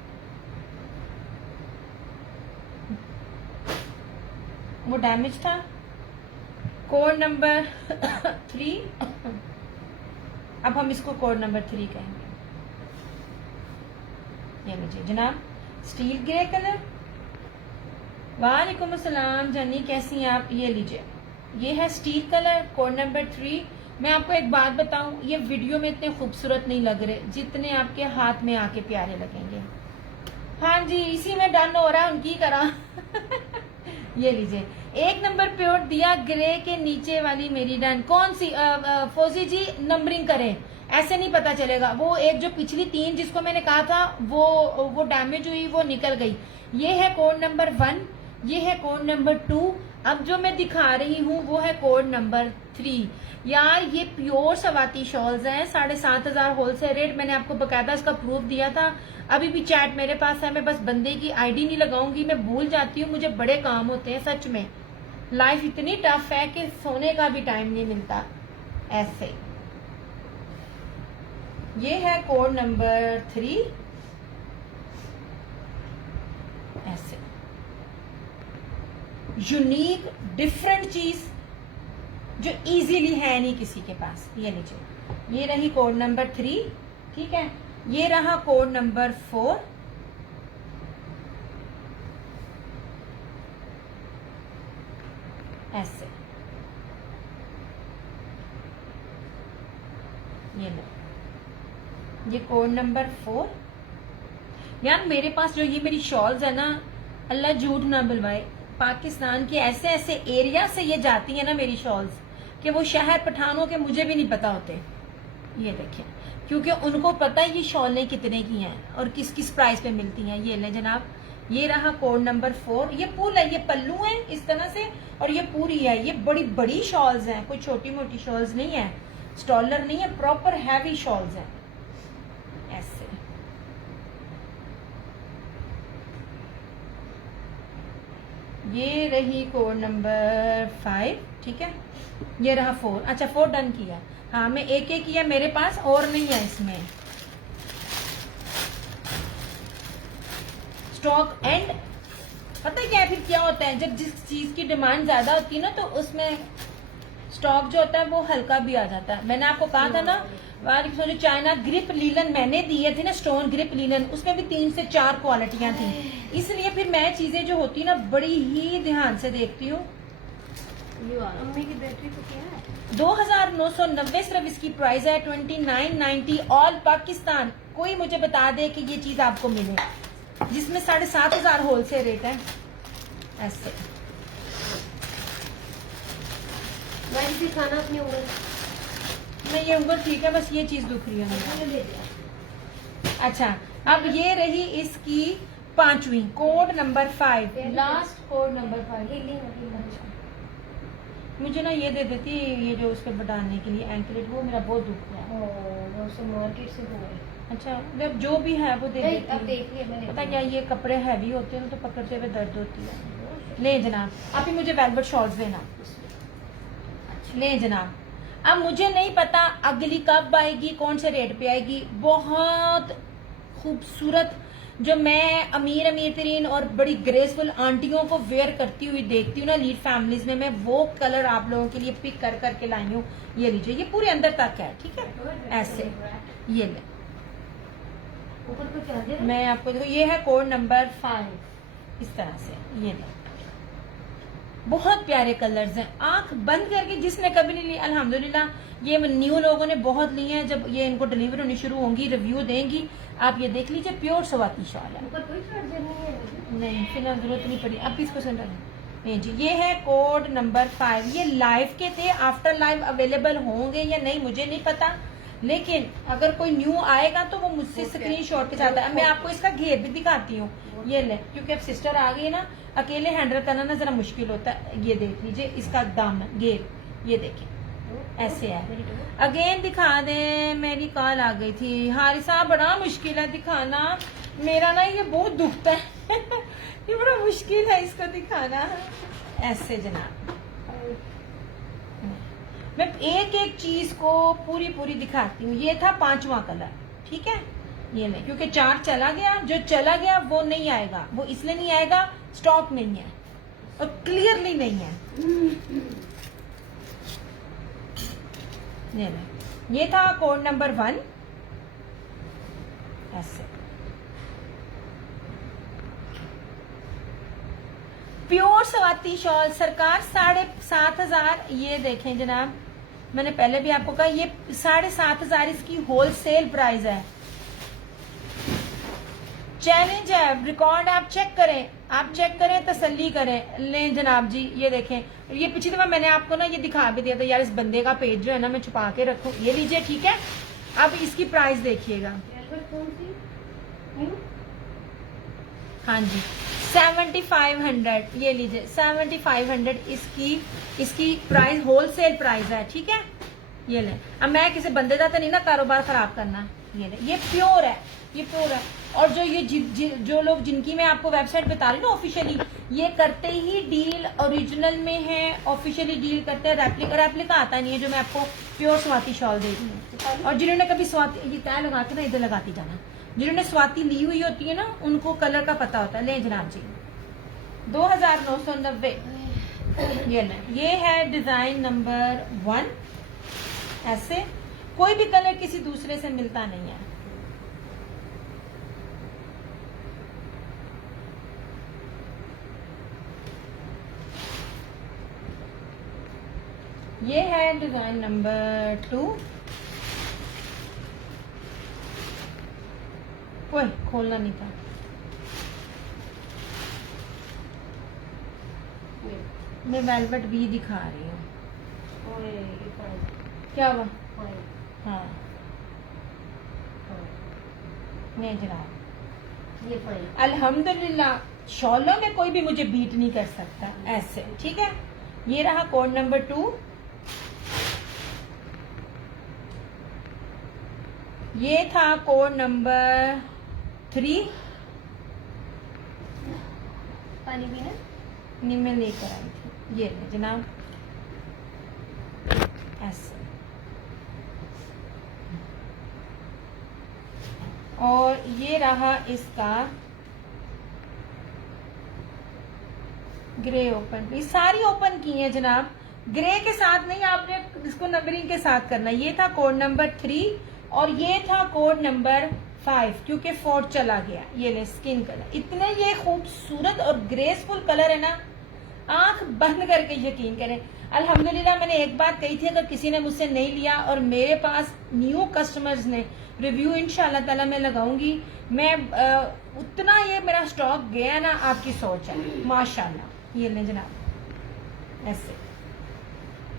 वो डैमेज था। कोड नंबर 3, अब हम इसको कोड नंबर 3 कहेंगे। ये लीजिए जनाब, स्टील ग्रे कलर। वालेकुम अस्सलाम जानी, कैसी हैं आप? ये लीजिए, ये है स्टील कलर, कोड नंबर 3। मैं आपको एक बात बताऊं, ये वीडियो में इतने खूबसूरत नहीं लग रहे जितने आपके हाथ में आके प्यारे लगेंगे। हाँ जी, इसी में डन हो रहा है उनकी तरह। ये लीजिए, 1 नंबर प्योर दिया, ग्रे के नीचे वाली मेरी डन। कौन सी फौजी जी नंबरिंग करें, ऐसे नहीं पता चलेगा। वो एक जो पिछली 3 जिसको मैंने कहा था वो डैमेज हुई, वो निकल गई। ये है कोड नंबर 1, ये है कोड नंबर 2। अब जो मैं दिखा रही हूँ वो है कोड नंबर 3। यार ये प्योर सवाती शॉल्स हैं, 7,500 होलसेल रेट, मैंने आपको बकायदा इसका प्रूफ दिया था। अभी भी चैट मेरे पास है, मैं बस बंदे की आईडी नहीं लगाऊंगी, मैं भूल जाती हूँ, मुझे बड़े काम होते हैं सच में। लाइफ इतनी टफ है कि सोने का भी टाइम नहीं मिलता। ऐसे ये है कोड नंबर 3। ऐसे यूनिक डिफरेंट चीज जो इजीली है नहीं किसी के पास। ये लीजिए, ये रही कोड नंबर 3, ठीक है। ये रहा कोड नंबर 4। ऐसे ये लो, ये कोड नंबर 4। यार मेरे पास जो ये मेरी शॉल्स है ना, अल्लाह झूठ ना बुलवाए, पाकिस्तान के ऐसे ऐसे एरिया से ये जाती है ना मेरी शॉल्स, कि वो शहर पठानों के मुझे भी नहीं पता होते। ये देखिए, क्योंकि उनको पता है ये शॉलें कितने की हैं और किस किस प्राइस पे मिलती हैं। ये ले जनाब, ये रहा कोड नंबर 4। ये फुल है, ये पल्लू है इस तरह से, और ये पूरी है। ये बड़ी बड़ी शॉल्स हैं, कोई छोटी मोटी शॉल्स नहीं है, स्टॉलर नहीं है, प्रॉपर हैवी शॉल्स हैं। ऐसे ये रही कोड नंबर 5, ठीक है। ये रहा 4। अच्छा 4 डन किया। हाँ मैं एक एक किया, मेरे पास और नहीं है इसमें स्टॉक। एंड पता है क्या फिर क्या होता है, जब जिस चीज की डिमांड ज्यादा होती है ना, तो उसमें स्टॉक जो होता है वो हल्का भी आ जाता है। मैंने आपको कहा था ना, जो चाइना ग्रिप लीलन मैंने दिए थे ना, स्टोन ग्रिप लीलन, उसमें भी 3 से 4 क्वालिटियां थी। इसलिए फिर मैं चीजें जो होती है ना बड़ी ही ध्यान से देखती हूँ। अम्मी की बैटरी तो क्या है? 2990 सिर्फ इसकी प्राइस है, 2990 ऑल पाकिस्तान। कोई मुझे बता दे कि ये चीज आपको मिले, जिसमें 7500 होलसेल रेट है। ऐसे वैसे खाना अपनी उंगल नहीं, ये उंगल ठीक है, बस ये चीज दुख रही है मुझे। ले दिया। अच्छा अब ये रही इसकी 5वीं, code number 5, last code number 5। Healing मुझे ना ये दे देती, ये जो उस पर बढ़ाने के लिए एंकलेट, वो मेरा बहुत दुख रहा है। वो से मार्केट से हो गई। अच्छा जब जो भी है वो दे अब देती। देखिए मैंने पता क्या, ये कपड़े हैवी होते हैं ना, तो पकड़ते हुए दर्द होती है। ले जनाब, आप ही मुझे वेलवेट शॉर्ट्स देना। ले जनाब। अब मुझे नहीं पता अगली कब आएगी, कौन से रेट पे आएगी। बहुत खूबसूरत, जो मैं अमीर तरीन और बड़ी ग्रेसफुल आंटियों को वेयर करती हुई देखती हूँ ना लीड फैमिलीज में, मैं वो कलर आप लोगों के लिए पिक कर करके लाई हूँ। ये लीजिए, ये पूरे अंदर तक है, ठीक है। ऐसे ये ले, ऊपर तो चार्जर मैं आपको देखो, ये है कोड नंबर 5, इस तरह से ये ले। बहुत प्यारे कलर्स हैं, आंख बंद करके जिसने कभी नहीं ली, अल्हम्दुलिल्लाह ये न्यू लोगों ने बहुत ली हैं। जब ये इनको डिलीवरी होनी शुरू होंगी, रिव्यू देंगी, आप ये देख लीजिए। प्योर स्वाति शॉल है। ऊपर कोई चार्जर नहीं है। नहीं फिलहाल जरूरत नहीं पड़ी, अब 20% नहीं जी। ये है कोड नंबर 5। ये लाइव के थे, आफ्टर लाइव अवेलेबल होंगे या नहीं मुझे नहीं पता, लेकिन अगर कोई न्यू आएगा तो वो मुझसे स्क्रीनशॉट के साथ है। अब मैं आपको इसका घेर भी दिखाती हूँ, ये ले, क्योंकि अब सिस्टर आ गई ना, अकेले हैंडल करना ना जरा मुश्किल होता है। ये देख लीजिए इसका दामन घेर, ये देखें ऐसे है। अगेन दिखा दे, मेरी कॉल आ गई थी। हारिसा बड़ा मुश्किल है दिखाना, मेरा ना ये बहुत दुखता है ये बड़ा मुश्किल है इसको दिखाना। ऐसे जनाब, मैं एक एक चीज को पूरी पूरी दिखाती हूँ। ये था 5वां कलर, ठीक है। ये ले, क्योंकि 4 चला गया, जो चला गया वो नहीं आएगा। वो इसलिए नहीं आएगा, स्टॉक नहीं है और क्लियरली नहीं है। ये ले, ये था कोड नंबर 1। ऐसे प्योर स्वाति शॉल सरकार 7500। ये देखें जनाब, मैंने पहले भी आपको कहा, ये 7500 इसकी होलसेल प्राइस है। चैलेंज है, रिकॉर्ड आप चेक करें, आप चेक करें, तसल्ली करें। लें जनाब जी, ये देखें, ये पिछली दफा मैंने आपको ना ये दिखा भी दिया था यार, इस बंदे का पेज जो है ना मैं छुपा के रखूं। ये लीजिए, ठीक है। अब इसकी प्राइस देखिएगा। हाँ जी 7500, ये लीजिए 7500 इसकी प्राइस होलसेल प्राइस है, ठीक है। ये ले, अब मैं किसी बंदे का तो नहीं ना कारोबार खराब करना। ये ले, ये प्योर है, ये प्योर है। और जो ये जो लोग जिनकी मैं आपको वेबसाइट बता रही हूँ ना ऑफिशियली, ये करते ही डील ओरिजिनल में है, ऑफिशियली डील करते हैं। रेप्लिका आता नहीं है, जो मैं आपको प्योर स्वाति शॉल दे रही हूँ। और जिन्होंने कभी स्वाति, ये क्या लगा के ना इधर लगाती जाना, जिन्होंने स्वाति ली हुई होती है ना, उनको कलर का पता होता है। ले जनाब जी 2990। ये है डिजाइन नंबर 1। ऐसे कोई भी कलर किसी दूसरे से मिलता नहीं है। ये है डिजाइन नंबर 2। ओए खोलना नहीं था, मैं वेलवेट भी दिखा रही हूँ। क्या हुआ? हाँ नहीं जनाब, ये फाइन। अल्हम्दुलिल्लाह शॉलों में कोई भी मुझे बीट नहीं कर सकता। ऐसे ठीक है। ये रहा कोड नंबर 2। ये था कोड नंबर 3। पानी पीना? नहीं मैं लेकर आई थी, ये ले जनाब ऐसे। और ये रहा इसका ग्रे ओपन, ये सारी ओपन की है जनाब, ग्रे के साथ नहीं, आपने इसको नंबरिंग के साथ करना। ये था कोड नंबर 3 और ये था कोड नंबर 5, क्योंकि 4 चला गया। ये ले स्किन कलर, इतने ये खूबसूरत और ग्रेसफुल कलर है ना, आंख बंद करके यकीन करें। अल्हम्दुलिल्लाह मैंने एक बात कही थी, अगर किसी ने मुझसे नहीं लिया और मेरे पास न्यू कस्टमर्स ने रिव्यू इंशाल्लाह ताला मैं लगाऊंगी, मैं उतना ये मेरा स्टॉक गया ना, आपकी सोच है माशाल्लाह। ये लें जनाब ऐसे,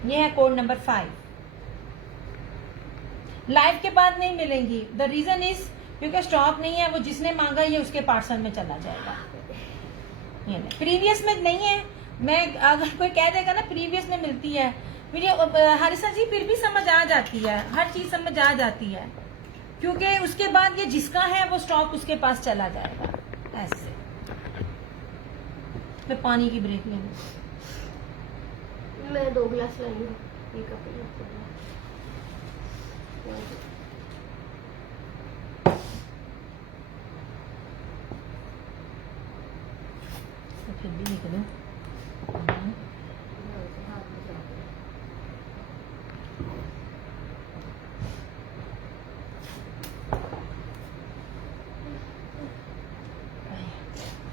ये है कोड नंबर 5। लाइव के बाद नहीं मिलेंगी, द रीजन इज क्योंकि स्टॉक नहीं है, वो जिसने मांगा ये उसके पार्सल में चला जाएगा। ये नहीं, प्रीवियस में नहीं है। मैं अगर कोई कह देगा ना प्रीवियस में मिलती है, मुझे हारिसा जी फिर भी समझ आ जाती है, हर चीज समझ आ जाती है, क्योंकि उसके बाद ये जिसका है वो स्टॉक उसके पास चला जाएगा। ऐसे मैं पानी की ब्रेक ले लूं। मैं 2 गिलास लाई हूँ, ये कप है। फिर भी लिख दो।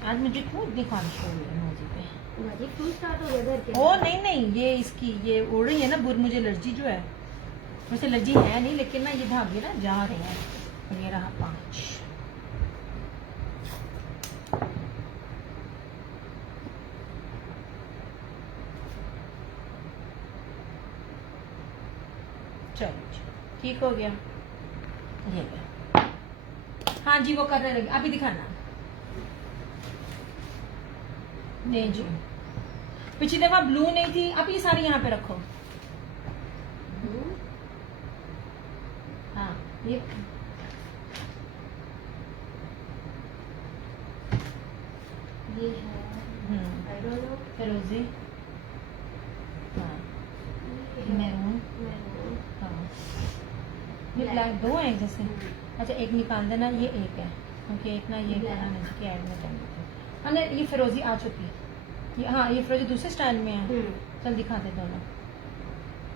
आज मुझे खूब दिखाने शो हो रही है मौजी पे। भाजी फूल स्टार्ट हो गया घर के। ओ नहीं नहीं, ये इसकी ये उड़ रही है ना बुर, मुझे एलर्जी जो है, वैसे एलर्जी है नहीं, लेकिन ना ये भागे ना जा रहे हैं। और ये रहा 5। चलो ठीक हो गया, ये गया। हाँ जी वो करने लगे, अभी दिखाना। नहीं जी पिछली दफा ब्लू नहीं थी, अब ये सारी यहाँ पे रखो। हाँ ये है आई डोंट नो, फिरोजी, हाँ मैरून, हाँ ये ब्लैक, 2 हैं जैसे। अच्छा एक निकाल देना, ये एक है क्योंकि एक ना ये बनाने की ऐड में करनी थी। हाँ नहीं ये फिरोजी आ चुकी है, ये हाँ ये फिरोजी दूसरे स्टाइल में है। चल दिखा दे दोनों,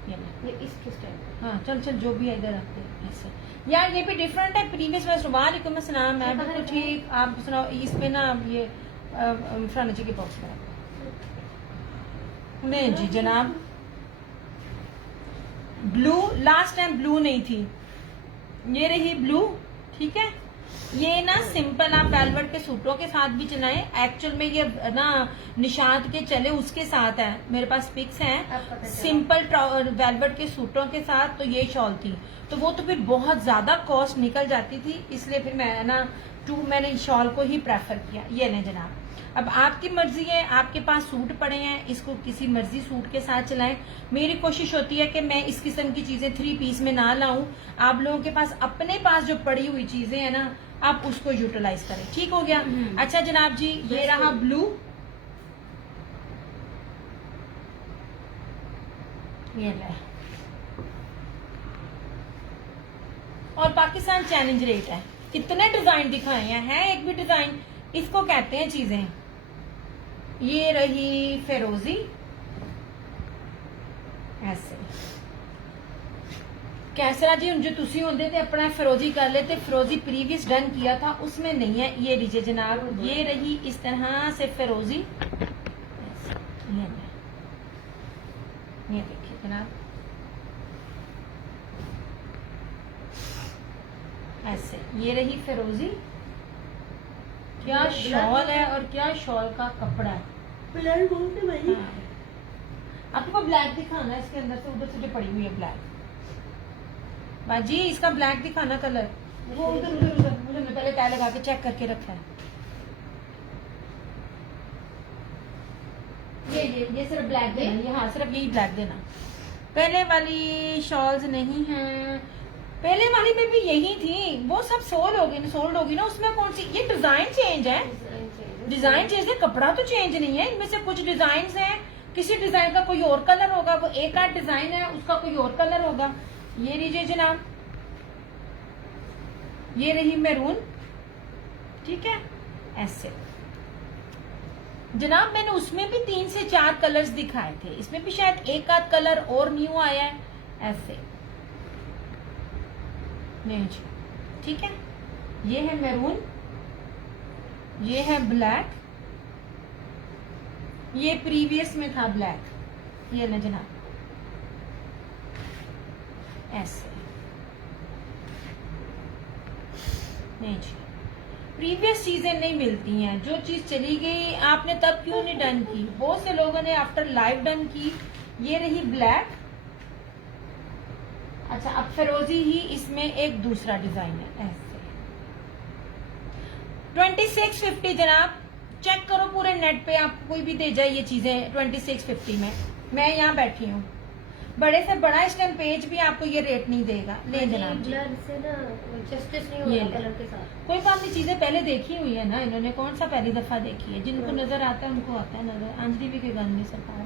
ये इसके स्टाइल। हाँ चल चल जो भी है इधर रखते हैं ऐसे। यार ये भी डिफरेंट है प्रीवियस में। वालेकुम अस्सलाम, मैं बिल्कुल ठीक, आप सुनाओ। इस पे ना ये फराना जी के बॉक्स पर नहीं जी जनाब, ब्लू लास्ट टाइम ब्लू नहीं थी, ये रही ब्लू। ठीक है, ये ना सिंपल आप वेलवेट के सूटों के साथ भी चलाएं। एक्चुअल में ये ना निशात के चले उसके साथ है, मेरे पास पिक्स हैं सिंपल वेलवेट के सूटों के साथ। तो ये शॉल थी, तो वो तो फिर बहुत ज्यादा कॉस्ट निकल जाती थी, इसलिए फिर मैं ना मैंने शॉल को ही प्रेफर किया। ये नहीं जनाब, अब आपकी मर्जी है, आपके पास सूट पड़े हैं, इसको किसी मर्जी सूट के साथ चलाएं। मेरी कोशिश होती है कि मैं इस किस्म की चीजें 3 पीस में ना लाऊं। आप लोगों के पास अपने पास जो पड़ी हुई चीजें हैं ना, आप उसको यूटिलाइज करें। ठीक हो गया। अच्छा जनाब जी, ये रहा ब्लू, ये ले, और पाकिस्तान चैलेंज रेट है। कितने डिजाइन दिखाए हैं, एक भी डिजाइन, इसको कहते हैं चीजें। ये रही फिरोजी ऐसे। कैसरा जी जो तुसी होंगे थे अपना फिरोजी कर लेते, फिरोजी प्रीवियस डन किया था उसमें नहीं है। ये लीजिए जनाब, ये रही इस तरह से फिरोजी, ये देखिए जनाब ऐसे। ये रही फिरोजी, क्या शॉल है और क्या शॉल का कपड़ा है। ब्लैक बोलते भाई। हाँ। आपको ब्लैक दिखाना है इसके अंदर से, उधर से जो पड़ी हुई है ब्लैक। बाजी इसका ब्लैक दिखाना कलर, वो उधर उधर उधर, मुझे पहले टैग लगा के चेक करके रखा है। ये सिर्फ ब्लैक देना, ये हाँ सिर्फ यही ब्लैक देना। पहले वाली शॉल्स नहीं है, पहले वाली में भी यही थी, वो सब सोल्ड होगी ना उसमें। कौन सी, ये डिजाइन चेंज है। डिजाइन चेंज है, कपड़ा तो चेंज नहीं है। इनमें से कुछ डिजाइन हैं, किसी डिजाइन का कोई और कलर होगा, वो एक आध डिजाइन है उसका कोई और कलर होगा। ये लीजिए जनाब, ये रही मैरून, ठीक है ऐसे। जनाब मैंने उसमें भी 3 से 4 कलर्स दिखाए थे, इसमें भी शायद एक आध कलर और न्यू आया है ऐसे। नहीं जी, ठीक है। ये है मैरून, ये है ब्लैक, ये प्रीवियस में था ब्लैक, ये ना जनाब ऐसे। नहीं जी, प्रीवियस चीजें नहीं मिलती हैं, जो चीज चली गई आपने तब क्यों नहीं डन की। बहुत से लोगों ने आफ्टर लाइव डन की। ये रही ब्लैक। अच्छा, अब फिरोजी ही इसमें एक दूसरा डिजाइन है ऐसे। 2650 जनाब, चेक करो पूरे नेट पे, आपको कोई भी दे जाए ये चीजें 2650 में। मैं यहाँ बैठी हूँ, बड़े से बड़ा इसका पेज भी आपको ये रेट नहीं देगा। ले जनाब जी, ब्लर से ना जस्टिस नहीं ये होगा ले। कलर के साथ। कोई बात नहीं, चीजें पहले देखी हुई है ना इन्होंने, कौन सा पहली दफा देखी है। जिनको नजर आता है उनको आता है नजर। अंजलि भी के गान में सरकार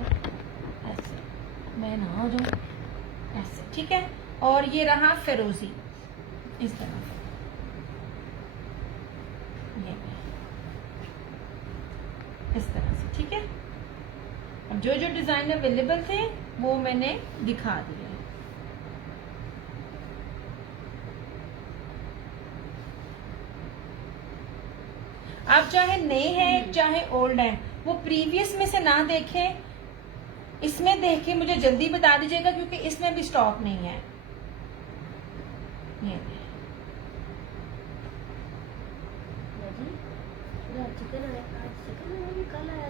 ऐसे, मैं ना हो जाऊं ऐसे, ठीक है। और ये रहा फिरोजी इस तरह से, ये इस तरह से, ठीक है। अब जो जो डिजाइन अवेलेबल थे वो मैंने दिखा दिए। आप चाहे नए हैं चाहे ओल्ड हैं, वो प्रीवियस में से ना देखें, इसमें देख के मुझे जल्दी बता दीजिएगा क्योंकि इसमें भी स्टॉक नहीं है। ये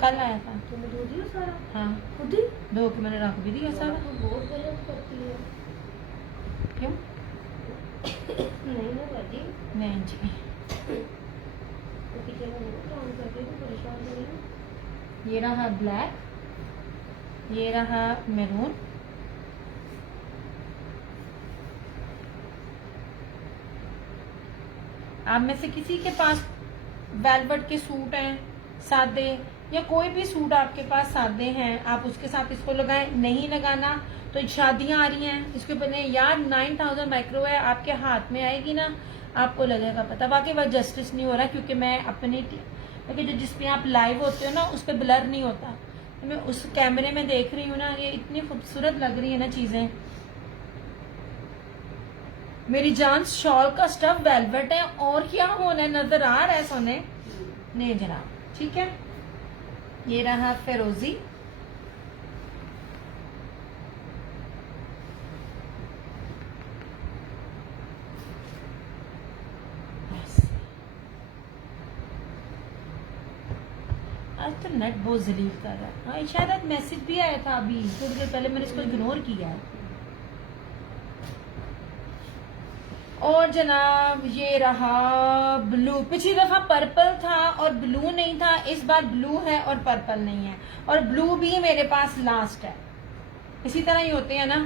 कल आया था, तुमने धो दिया सारा? हाँ खुद ही धो के मैंने रख भी दिया सारा। तो बहुत गलत करती है। क्यों? नहीं ना बाजी, नहीं जी, तो किचन में काम करती तो परेशान हो रही। ये रहा ब्लैक, ये रहा मैरून, आप में से किसी के पास वेलवेट के सूट हैं सादे, या कोई भी सूट आपके पास सादे हैं, आप उसके साथ इसको लगाएं। नहीं लगाना तो शादियां आ रही हैं, इसके ऊपर यार 9000 माइक्रो है, आपके हाथ में आएगी ना आपको लगेगा पता। बाकी वह जस्टिस नहीं हो रहा क्योंकि मैं अपनी क्योंकि जो जिसपे आप लाइव होते हो ना उस पर ब्लर नहीं होता। तो मैं उस कैमरे में देख रही हूँ ना, ये इतनी खूबसूरत लग रही है ना चीजें। मेरी जान शॉल का स्टफ वेलवेट है, और क्या होना है, नजर आ रहा है सोने। नहीं जनाब, ठीक है। ये रहा फिरोजी, आज तो नेट बहुत जलील कर रहा है। हाँ शायद मैसेज भी आया था अभी थोड़ी देर पहले, मैंने इसको इग्नोर किया है। और जनाब ये रहा ब्लू। पिछली दफा पर्पल था और ब्लू नहीं था, इस बार ब्लू है और पर्पल नहीं है, और ब्लू भी मेरे पास लास्ट है। इसी तरह ही होते हैं ना,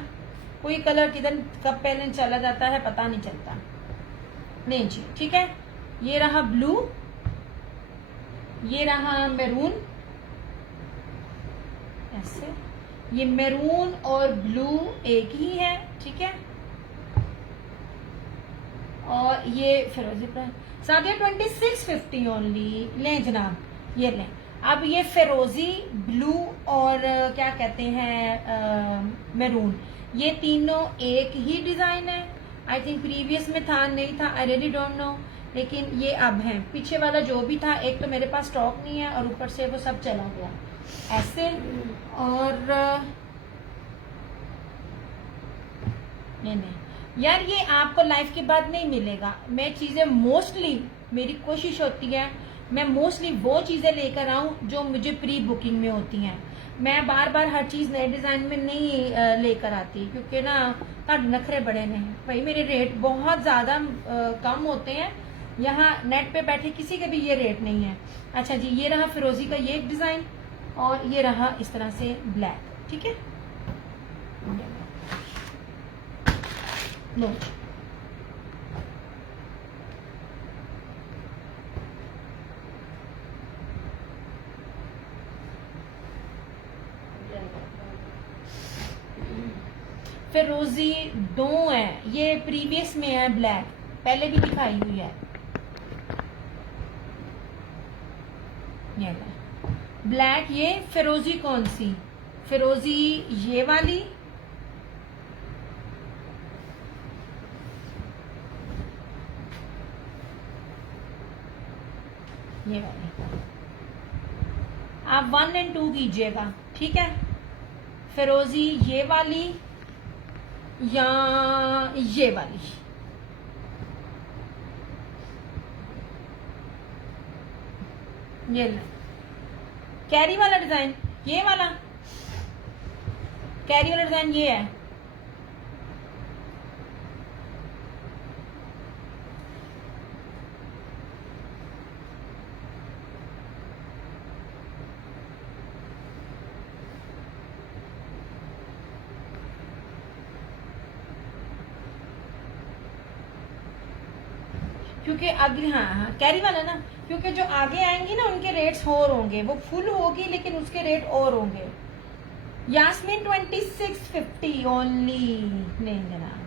कोई कलर किधर कब पहले चला जाता है पता नहीं चलता। नहीं जी, ठीक है। ये रहा ब्लू, ये रहा मैरून ऐसे। ये मैरून और ब्लू एक ही है, ठीक है। और ये फिरोजी पर साथ 2650 ओनली। लें जनाब, ये लें। अब ये फिरोजी, ब्लू और क्या कहते हैं मैरून, ये तीनों एक ही डिजाइन है। आई थिंक प्रीवियस में था नहीं था, आई रियली डोंट नो, लेकिन ये अब है। पीछे वाला जो भी था, एक तो मेरे पास स्टॉक नहीं है और ऊपर से वो सब चला गया ऐसे। और नहीं यार, ये आपको लाइफ के बाद नहीं मिलेगा। मैं चीजें मोस्टली, मेरी कोशिश होती है मैं मोस्टली वो चीजें लेकर आऊं जो मुझे प्री बुकिंग में होती हैं। मैं बार बार हर चीज नए डिजाइन में नहीं लेकर आती, क्योंकि ना नखरे बड़े नहीं भाई, मेरे रेट बहुत ज्यादा कम होते हैं। यहाँ नेट पे बैठे किसी के भी ये रेट नहीं है। अच्छा जी, ये रहा फिरोजी का ये एक डिजाइन, और ये रहा इस तरह से ब्लैक, ठीक है। लो फिरोजी 2 है, ये प्रीवियस में है ब्लैक, पहले भी दिखाई हुई है। ये ब्लैक, ये फिरोजी कौन सी, फिरोजी ये वाली, ये वाली। आप 1 और 2 कीजिएगा, ठीक है। फिरोजी ये वाली या ये वाली, ये कैरी वाला डिजाइन, ये वाला कैरी वाला डिजाइन ये है। क्योंकि अगली हाँ कैरी वाला ना, क्योंकि जो आगे आएंगी ना उनके रेट्स और होंगे, वो फुल होगी लेकिन उसके रेट और होंगे। यास्मीन 2650 ओनली, नहीं जनाब।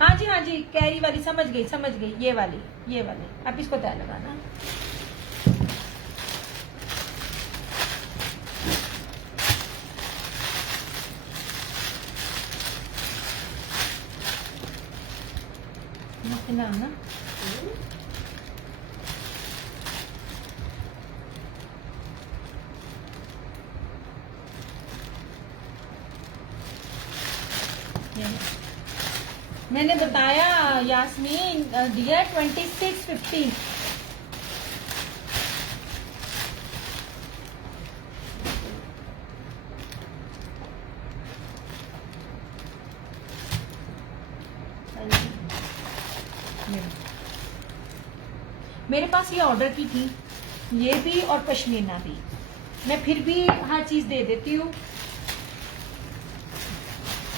हाँ जी कैरी वाली, समझ गई, ये वाली अब इसको तय लगाना। नाम ना मैंने बताया यास्मीन डियर 2650। मेरे पास ये ऑर्डर की थी, ये भी और पश्मीना भी, मैं फिर भी हर चीज दे देती हूँ।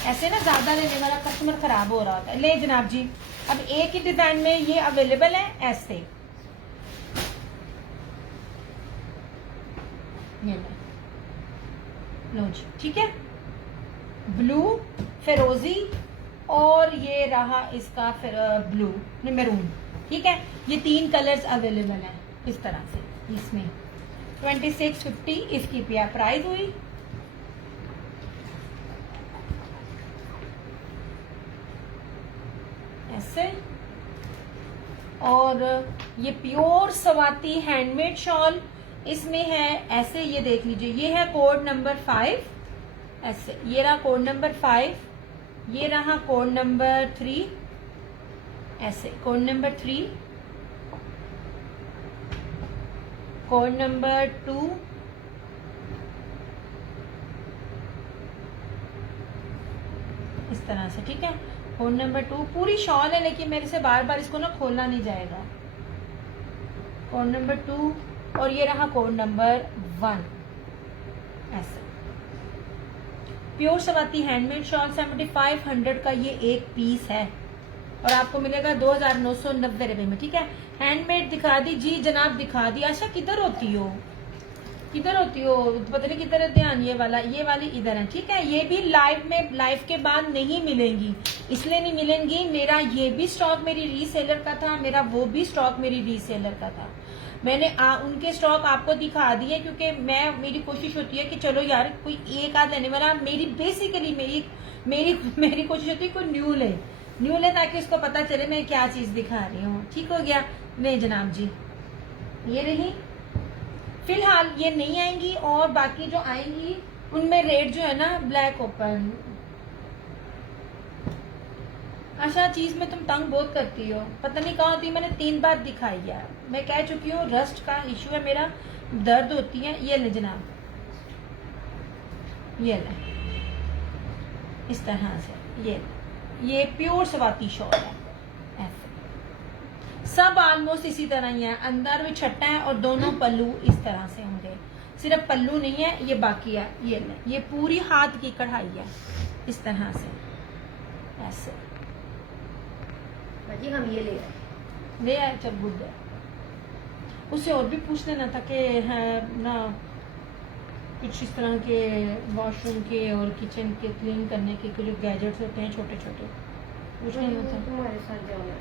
ऐसे ना ज्यादा लेने वाला कस्टमर खराब हो रहा होता है। ले जनाब जी, अब एक ही डिजाइन में ये अवेलेबल है ऐसे। ये लो जी, ठीक है। ब्लू, फिरोजी और ये रहा इसका फिर ब्लू मैरून, ठीक है। ये 3 कलर्स अवेलेबल हैं इस तरह से। इसमें 2650 इसकी प्राइस हुई। ऐसे, और ये प्योर सवाती हैंडमेड शॉल इसमें है ऐसे। ये देख लीजिए, ये है कोड नंबर 5 ऐसे। ये रहा कोड नंबर 5, ये रहा कोड नंबर 3 ऐसे। कोड नंबर 3, कोड नंबर 2, इस तरह से, ठीक है। कोड नंबर 2 पूरी शॉल है, लेकिन मेरे से बार बार इसको ना खोलना नहीं जाएगा। कोड नंबर 2 और ये रहा कोड नंबर 1 ऐसा। प्योर सवाती हैंडमेड शॉल 7500 का ये एक पीस है और आपको मिलेगा 2990 रुपए में, ठीक है। हैंडमेड दिखा दी जी जनाब, दिखा दी। आशा किधर होती हो, किधर होती हो, पता नहीं किधर है ध्यान। ये वाली इधर है, ठीक है। ये भी लाइव में, लाइव के बाद नहीं मिलेंगी, इसलिए नहीं मिलेंगी। मेरा ये भी स्टॉक मेरी रीसेलर का था, मेरा वो भी स्टॉक मेरी रीसेलर का था। मैंने उनके स्टॉक आपको दिखा दिए, क्योंकि मेरी कोशिश होती है कि चलो यार कोई एक आध लेने वाला, मेरी बेसिकली मेरी कोशिश होती है कोई न्यू ले ताकि उसको पता चले मैं क्या चीज दिखा रही हूँ। ठीक हो गया। नहीं जनाब जी, ये रही। फिलहाल ये नहीं आएंगी, और बाकी जो आएंगी उनमें रेट जो है ना ब्लैक ओपन। अच्छा, चीज में तुम तंग बहुत करती हो, पता नहीं कहाँ होती है। मैंने 3 बार दिखाई है, मैं कह चुकी हूँ रस्ट का इशू है मेरा, दर्द होती है। ये ले जनाब, ये ले इस तरह से। ये प्योर सवाती शॉल है ऐसे। सब ऑलमोस्ट इसी तरह ही है, अंदर भी छट्टा है और दोनों पल्लू इस तरह से होंगे। सिर्फ पल्लू नहीं है, ये बाकी है। ये ले, ये पूरी हाथ की कढ़ाई है इस तरह से ऐसे। जी हम ये ले आए, चल गुड है। उससे और भी पूछ लेना था कि है ना, कुछ इस तरह के वॉशरूम के और किचन के क्लीन करने के जो गैजेट्स होते हैं छोटे छोटे, कुछ नहीं होता। तुम्हारे साथ जाना है।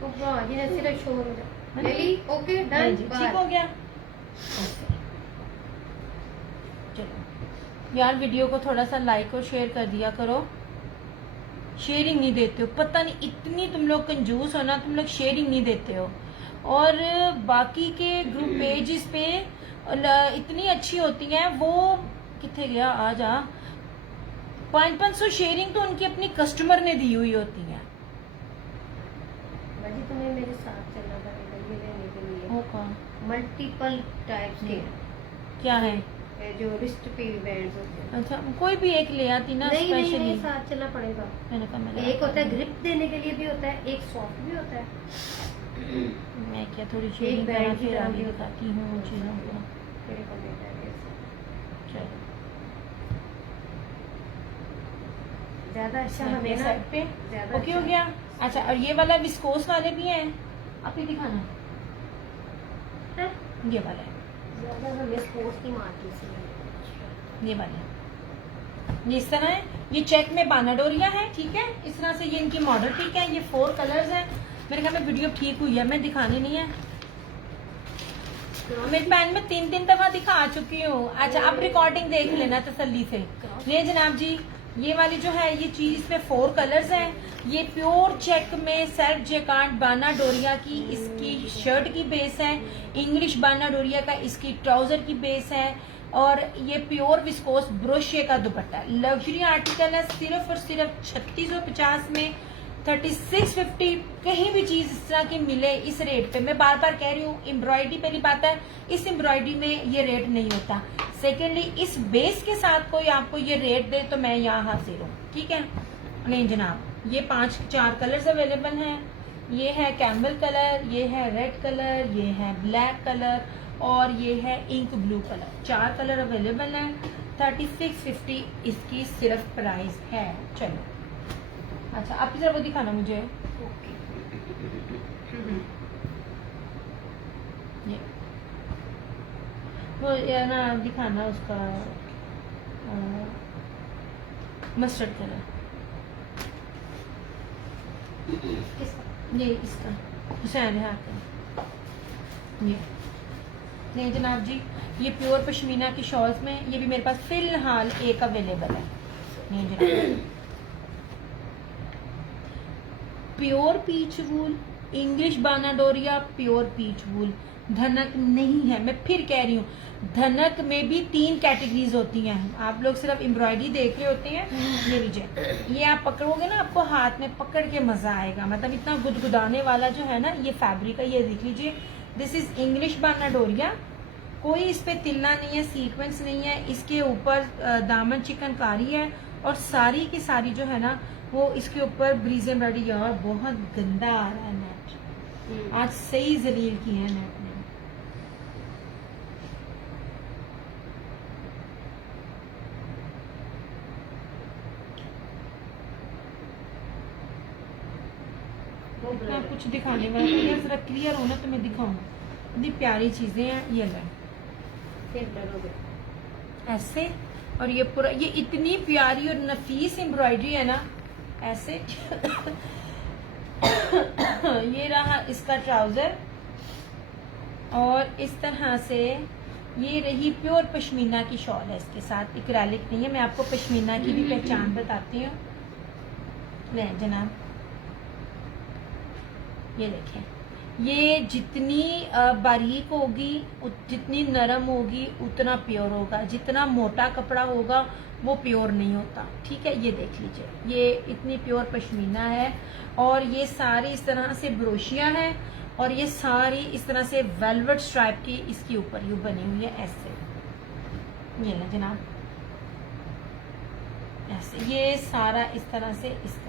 तो हाँ, ये ना सिर्फ शोर में है ना? रेडी ओके नहीं डन जी, ठीक हो गया। Okay. चलो यार, वीडियो को थोड़ा सा लाइक और शेयर कर दिया करो। शेयरिंग नहीं देते हो, पता नहीं इतनी तुम लोग कंजूस हो ना, तुम लोग शेयरिंग नहीं देते हो। और बाकी के ग्रुप पेजेस पे इतनी अच्छी होती हैं, वो कितने गया आ जा 500 शेयरिंग तो उनकी अपनी कस्टमर ने दी हुई होती है। बाजी तुम्हें मेरे साथ चलना पड़ेगा ये लेने के लिए। होगा मल्टीपल टाइप्स के क्या है? ये जो रिस्ट पे बैंड्स होते हैं। अच्छा, कोई भी एक ले आती ना नहीं नहीं स्पेशली। नहीं, साथ चलना पड़ेगा। मैंने कहा मैं एक होता है ग्रिप देने के लिए भी होता है, एक सॉफ्ट भी होता है। मैं क्या थोड़ी शेयरिंग बैंड करा की फिर तरह आगे भी बताती हूँ उन चीज़ों को। मेरे को बेटा है ऐसे। चलो ज्यादा अच्छा इसमें हमें ना साइड पे ज्यादा ओके हो गया। अच्छा, और ये वाला विस्कोस वाले भी हैं, आप ही दिखाना। है? ये वाला है, ज्यादा हमें स्पोर्ट्स की मार्केट से ये वाला है, ये इस तरह है। ये चेक में बानाडोरिया है, ठीक है। इस तरह से ये इनकी मॉडल पिक है। ये 4 कलर्स हैं। मेरे ख्याल में वीडियो ठीक हुई है, मैं दिखानी नहीं है। मेरे पैन में 3 दफा दिखा चुकी हूँ। अच्छा, अब रिकॉर्डिंग देख लेना तसल्ली से। ये जनाब जी, ये वाली जो है ये चीज, इसमें 4 कलर्स हैं। ये प्योर चेक में सेल्फ जेकार्ड बानाडोरिया की इसकी शर्ट की बेस है। इंग्लिश बानाडोरिया का इसकी ट्राउजर की बेस है। और ये प्योर विस्कोस ब्रोशिया का दुपट्टा। लग्जरी आर्टिकल है, सिर्फ और सिर्फ 3650 में 3650। कहीं भी चीज इस तरह की मिले इस रेट पे, मैं बार बार कह रही हूँ, एम्ब्रॉयडरी पहली बात है, इस एम्ब्रॉयडरी में ये रेट नहीं होता। सेकेंडली, इस बेस के साथ कोई आपको ये रेट दे तो मैं यहाँ हाजिर हूँ, ठीक है। नहीं जनाब, ये 4 कलर्स अवेलेबल हैं। ये है कैमल कलर, ये है रेड कलर, ये है ब्लैक कलर और ये है ink blue colour. 4 colour available हैं। 3650 इसकी सिर्फ प्राइस है। चलो अच्छा, आप जरा वो दिखाना मुझे। ओके। ये वो ये ना दिखाना उसका मस्टर्ड कलर। किसका? ये इसका हुसैन है आपका। ये नहीं जनाब जी, ये प्योर पश्मीना की शॉल्स में, ये भी मेरे पास फिलहाल एक अवेलेबल है। नहीं जनाब, प्योर पीच वूल, इंग्लिश बानाडोरिया प्योर पीच वूल। धनक नहीं है, मैं फिर कह रही हूँ, धनक में भी 3 कैटेगरीज होती हैं। आप लोग सिर्फ एम्ब्रॉयडरी देख रहे होते हैं। ये लीजिए, ये आप पकड़ोगे ना, आपको हाथ में पकड़ के मजा आएगा। मतलब इतना गुदगुदाने वाला जो है ना ये फैब्रिक है। ये देख लीजिए, दिस इज इंग्लिश बानाडोरिया। कोई इस पे तिलना नहीं है, सीक्वेंस नहीं है। इसके ऊपर दामन चिकनकारी है और सारी की सारी जो है ना वो इसके ऊपर ब्रीज एम्ब्रॉयडरी। यार बहुत गंदा आ रहा है नेट, आज सही जलील की है नेट ने। मैं कुछ दिखाने वाला हूँ, जरा क्लियर हो ना तो मैं दिखाऊँ। इतनी प्यारी चीजें हैं। ये लें फिर करोगे ऐसे, और ये पूरा, ये इतनी प्यारी और नफीस एम्ब्रॉयडरी है ना ऐसे। ये रहा इसका ट्राउजर और इस तरह से ये रही प्योर पश्मीना की शॉल है। इसके साथ इक्रालिक नहीं है। मैं आपको पश्मीना की भी पहचान बताती हूँ। ले जनाब, ये देखें, ये जितनी बारीक होगी, जितनी नरम होगी उतना प्योर होगा। जितना मोटा कपड़ा होगा वो प्योर नहीं होता, ठीक है। ये देख लीजिए, ये इतनी प्योर पश्मीना है और ये सारी इस तरह से ब्रोशिया है और ये सारी इस तरह से वेलवेट स्ट्राइप की इसके ऊपर यू बनी हुई है ऐसे। ये ना जनाब, ऐसे ये सारा इस तरह से इसका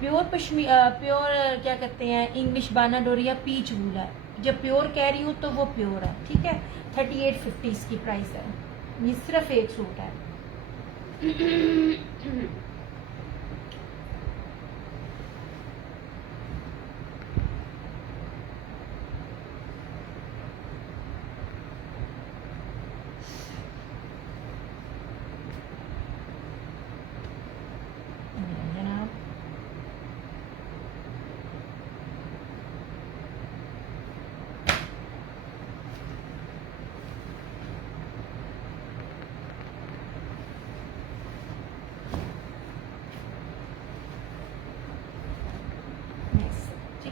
प्योर प्योर क्या कहते हैं, इंग्लिश बानाडोरिया पीच वूल है। जब प्योर कह रही हूँ तो वो प्योर है, ठीक है। 3850 इसकी प्राइस है। ये सिर्फ एक सूट है।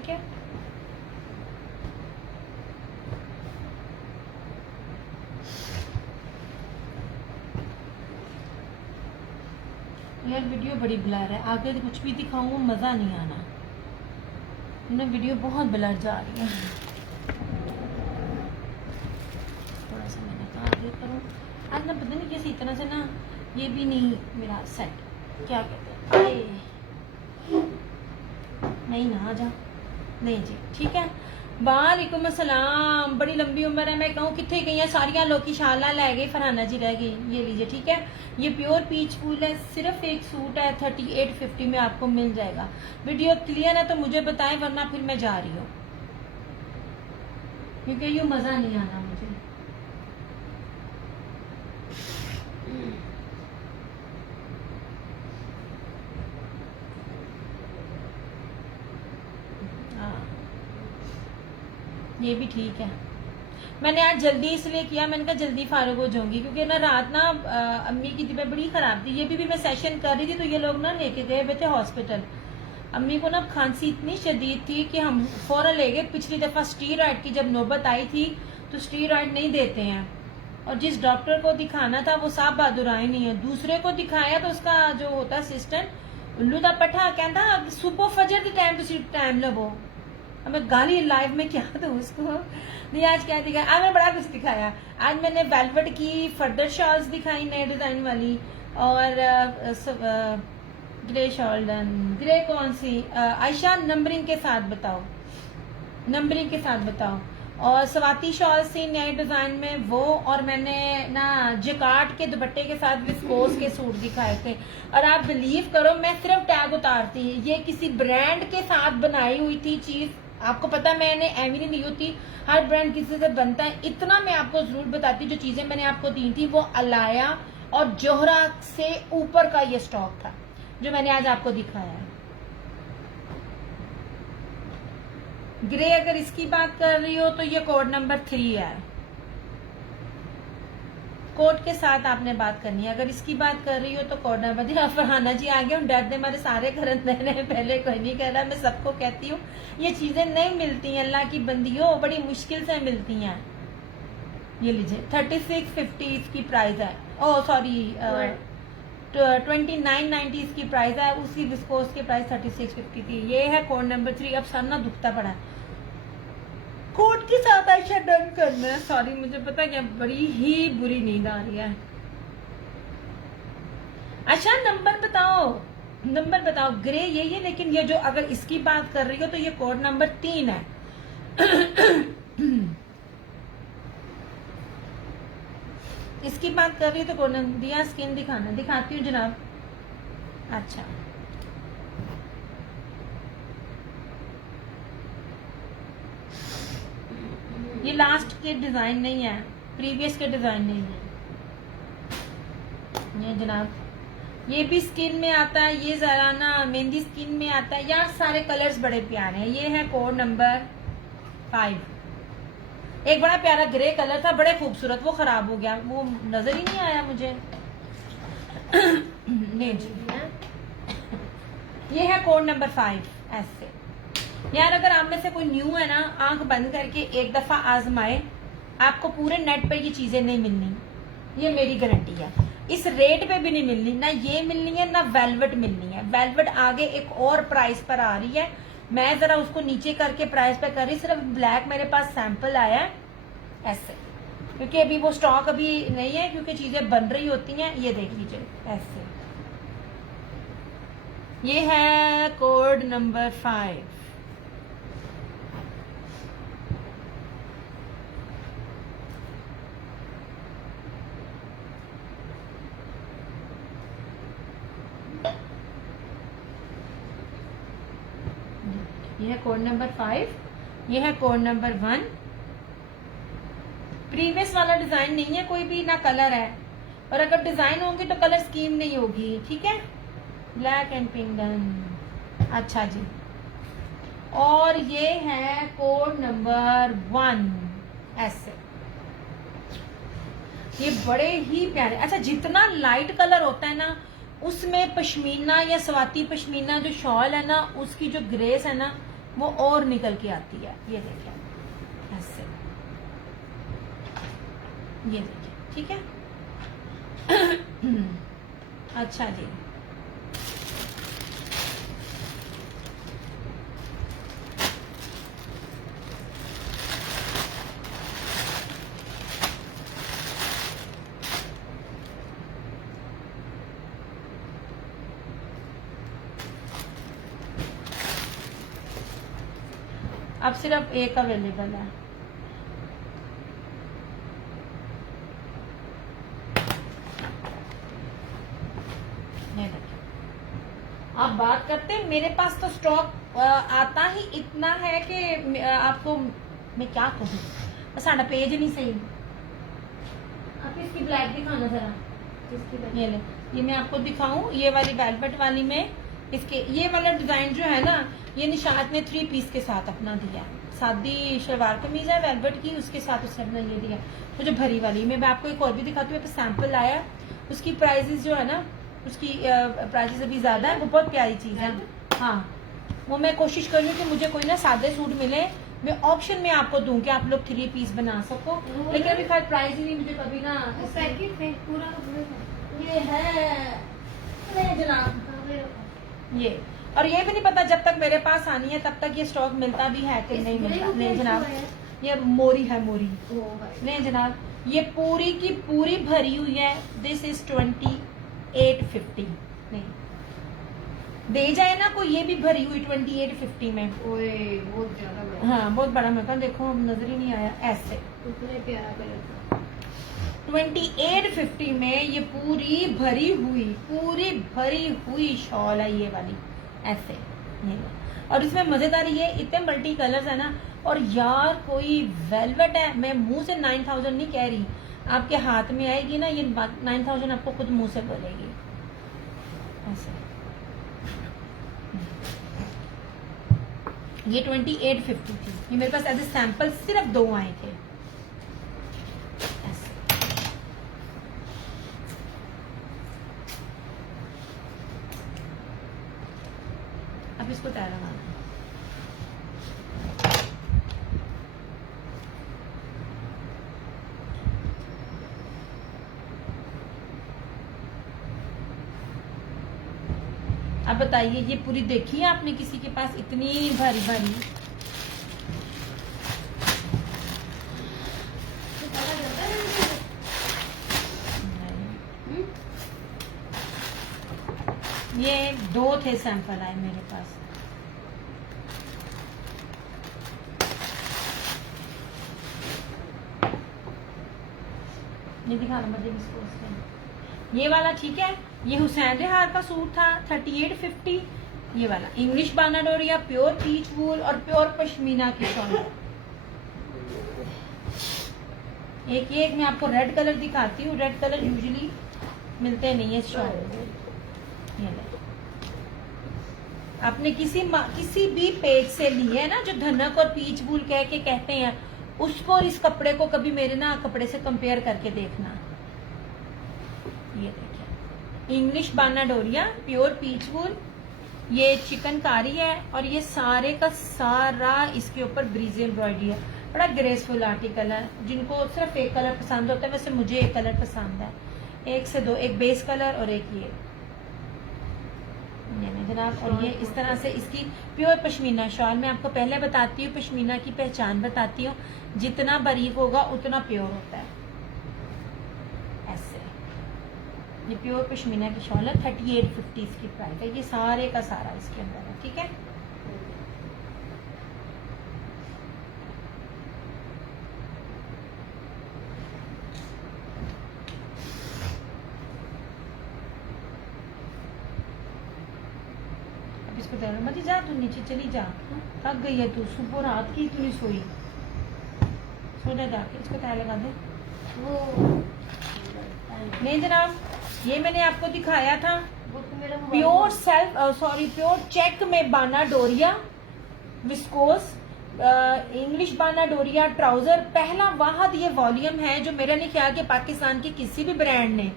ठीक है। यार वीडियो बड़ी ब्लर है, आगे तो कुछ भी दिखाऊं मज़ा नहीं आना, ना वीडियो बहुत ब्लर जा रही है। थोड़ा सा मैंने कहा आगे करूँ, आज ना पता नहीं कैसे इतना से ना ये भी नहीं मेरा सेट, क्या कहते हैं, आए नहीं ना आ जा, नहीं जी ठीक है। वालेकुम अस्सलाम, बड़ी लंबी उम्र है, मैं कहूँ कितने गई हैं सारिया लोग की शाला लै गई, फरहाना जी रह गई। ये लीजिए ठीक है, ये प्योर पीच फूल है, सिर्फ एक सूट है 3850 में आपको मिल जाएगा। वीडियो क्लियर है तो मुझे बताएं, वरना फिर मैं जा रही हूँ, क्योंकि यूँ मज़ा नहीं आना मुझे। ये भी ठीक है। मैंने आज जल्दी इसलिए किया, मैंने कहा जल्दी फारूक हो जाऊंगी, क्योंकि ना रात ना अम्मी की तबीयत बड़ी खराब थी। ये भी मैं सेशन कर रही थी तो ये लोग ना लेके गए हुए थे हॉस्पिटल। अम्मी को ना खांसी इतनी शदीद थी कि हम फौरन ले गए। पिछली दफा स्टीरॉयड की जब नौबत आई थी तो स्टीरॉयड नहीं देते हैं, और जिस डॉक्टर को दिखाना था वो साहब बहादुर आए नहीं है। दूसरे को दिखाया तो उसका जो होता असिस्टेंट उल्लू दा पट्ठा कहता सुबह फजर के टाइम तुम टाइम लवो। हमें गाली लाइव में क्या दो उसको। नहीं आज क्या दिखाया, आज मैंने बड़ा कुछ दिखाया। आज मैंने वेलवेट की फर्दर शॉल्स दिखाई नए डिजाइन वाली, और ग्रे शॉल्डन, ग्रे कौन सी आयशा, नंबरिंग के साथ बताओ, नंबरिंग के साथ बताओ। और स्वाति शॉल सी नए डिजाइन में वो, और मैंने ना जिकार्ड के दुपट्टे के साथ विस्कोस के सूट दिखाए थे। और आप बिलीव करो मैं सिर्फ टैग उतारती, ये किसी ब्रांड के साथ बनाई हुई थी चीज। आपको पता मैंने एवरी नहीं होती, हर ब्रांड किसी से बनता है। इतना मैं आपको जरूर बताती, जो चीजें मैंने आपको दी थी वो अलाया और जोहरा से ऊपर का ये स्टॉक था जो मैंने आज आपको दिखाया है। ग्रे अगर इसकी बात कर रही हो तो ये कोड नंबर 3 है, कोड के साथ आपने बात करनी है। अगर इसकी बात कर रही हो तो कोड नंबर 3। फरहाना जी आ गए, हम डरते हमारे सारे करन देने पहले कोई नहीं कह रहा। मैं सबको कहती हूँ ये चीजें नहीं मिलती हैं, अल्लाह की बंदियों बड़ी मुश्किल से मिलती हैं। ये लीजिए 3650 इसकी प्राइस है, ओह सॉरी 2990 इसकी प्राइस है, उसी विस्कोस की प्राइस 3650 थी। ये है कोड नंबर 3। अब सर ना दुखता पड़ा है, कोड के साथ आयशा डन करना है। सॉरी मुझे पता क्या बड़ी ही बुरी नींद आ रही है। अच्छा नंबर बताओ, नंबर बताओ। ग्रे यही है, लेकिन ये जो अगर इसकी बात कर रही हो तो ये कोड नंबर 3 है। इसकी बात कर रही हो तो कोड नंबर दिया। स्किन दिखाना, दिखाती हूँ जनाब। अच्छा ये लास्ट के डिजाइन नहीं है, प्रीवियस के डिजाइन नहीं है ये जनाब। ये भी स्किन में आता है, ये जरा ना मेहंदी स्किन में आता है। यार सारे कलर्स बड़े प्यारे हैं। ये है कोड नंबर 5। एक बड़ा प्यारा ग्रे कलर था, बड़े खूबसूरत, वो खराब हो गया, वो नजर ही नहीं आया मुझे। नहीं जी ये है कोड नंबर 5 ऐसे। यार अगर आप में से कोई न्यू है ना, आंख बंद करके एक दफा आजमाए, आपको पूरे नेट पे ये चीजें नहीं मिलनी, ये मेरी गारंटी है। इस रेट पे भी नहीं मिलनी, ना ये मिलनी है ना वेलवेट मिलनी है। वेलवेट आगे एक और प्राइस पर आ रही है, मैं जरा उसको नीचे करके प्राइस पे कर रही। सिर्फ ब्लैक मेरे पास सैंपल आया है ऐसे, क्योंकि अभी वो स्टॉक अभी नहीं है, क्योंकि चीजें बन रही होती हैं। ये देख लीजिए ऐसे, ये है कोड नंबर 5। ये है कोड नंबर 5, ये है कोड नंबर 1। प्रीवियस वाला डिजाइन नहीं है कोई भी, ना कलर है, और अगर डिजाइन होंगे तो कलर स्कीम नहीं होगी, ठीक है। Black and pink done. अच्छा जी, और ये है कोड नंबर 1 ऐसे। ये बड़े ही प्यारे। अच्छा जितना लाइट कलर होता है ना, उसमें पश्मीना या स्वाति पश्मीना जो शॉल है ना, उसकी जो ग्रेस है ना, वो और निकल के आती है। ये देखिए ऐसे, ये देखिए, ठीक है। अच्छा जी, अब सिर्फ एक अवेलेबल है। ये देखिए, आप बात करते हैं, मेरे पास तो स्टॉक आता ही इतना है कि आपको मैं क्या कहूँ, साढ़ा पेज नहीं सही। आप इसकी ब्लैक दिखाना जरा, ये ले, ये मैं आपको दिखाऊं, ये वाली वेलवेट वाली में इसके ये वाला डिजाइन जो है ना, ये निशात ने 3 पीस के साथ अपना दिया। सादी शलवार कमीज है वेलवेट की, उसके साथ उसने अपना ये दिया। तो जो भरी वाली मैं आपको एक और भी दिखाती हूँ, सैंपल आया, उसकी प्राइजेस जो है ना, उसकी प्राइजेस अभी ज्यादा है। वो बहुत प्यारी चीज है। हाँ, वो मैं कोशिश कर रही हूँ कि मुझे कोई ना सादे सूट मिले, मैं ऑप्शन में आपको दूं कि आप लोग 3 पीस बना सको, लेकिन अभी खैर प्राइस ही नहीं मुझे कभी ना। पैकेट में पूरा ये है नहीं जनाब, ये और ये भी नहीं पता जब तक मेरे पास आनी है तब तक ये स्टॉक मिलता भी है कि नहीं मिलता। नहीं जनाब, ये मोरी है, मोरी नहीं जनाब, ये पूरी की पूरी भरी हुई है। This is 2850। नहीं दे जाए ना कोई, ये भी भरी हुई 2850 में। ओए बहुत ज्यादा बड़ा। हाँ बहुत बड़ा, मैं कहा देखो नजर ही नहीं आया ऐसे। कितने प्यारा कलर था। 2850 में ये पूरी भरी हुई शॉल है ये वाली, ऐसे ये। और इसमें मजेदार ये इतने मल्टी कलर्स है ना, और यार कोई वेलवेट है, मैं मुंह से 9000 नहीं कह रही, आपके हाथ में आएगी ना ये 9000 आपको खुद मुंह से बोलेगी ऐसे। ये 2850 थी, ये मेरे पास एज ए सैंपल सिर्फ 2 आए थे ऐसे। अब इसको तैयार लगाना है। अब बताइए, ये पूरी देखी है आपने किसी के पास इतनी भारी भारी? ये 2 थे सैंपल आए मेरे पास। ये दिखाना मुझे इसको, ये वाला ठीक है। ये हुसैन रेहार का सूट था 3850। ये वाला इंग्लिश बानाडोरिया, प्योर पीच वूल और प्योर पश्मीना की शॉल। एक मैं आपको रेड कलर दिखाती हूँ, रेड कलर यूजुअली मिलते नहीं है शॉल। ये आपने किसी भी पेज से लिए है ना, जो धनक और पीच वूल कह के कहते हैं, उसको और इस कपड़े को कभी मेरे ना कपड़े से कंपेयर करके देखना। ये देखिए, इंग्लिश बानाडोरिया, प्योर पीच वूल, ये चिकनकारी है, और ये सारे का सारा इसके ऊपर ब्रीज एम्ब्रॉयडरी है। बड़ा ग्रेसफुल आर्टिकल है। जिनको सिर्फ एक कलर पसंद होता है, वैसे मुझे एक कलर पसंद है, 1 से 2, एक बेस कलर और एक ये जनाब। और ये इस तरह से इसकी प्योर पश्मीना शॉल। मैं आपको पहले बताती हूँ, पश्मीना की पहचान बताती हूँ, जितना बारीक होगा उतना प्योर होता है ऐसे। ये प्योर पश्मीना की शॉल है, 3850 इसकी प्राइस है। ये सारे का सारा इसके अंदर है, ठीक है। इसको तैयार मत जा, तू नीचे चली जा, थक गई है तू, सुबह रात की तू नहीं सोई, सो जा जाके। इसको तैयार लगा दे। वो नहीं जनाब, ये मैंने आपको दिखाया था प्योर प्योर चेक में बानाडोरिया विस्कोस, इंग्लिश बानाडोरिया ट्राउजर। पहला वाहद ये वॉल्यूम है जो मेरा नहीं ख्याल कि पाकिस्तान के किसी भी ब्रांड ने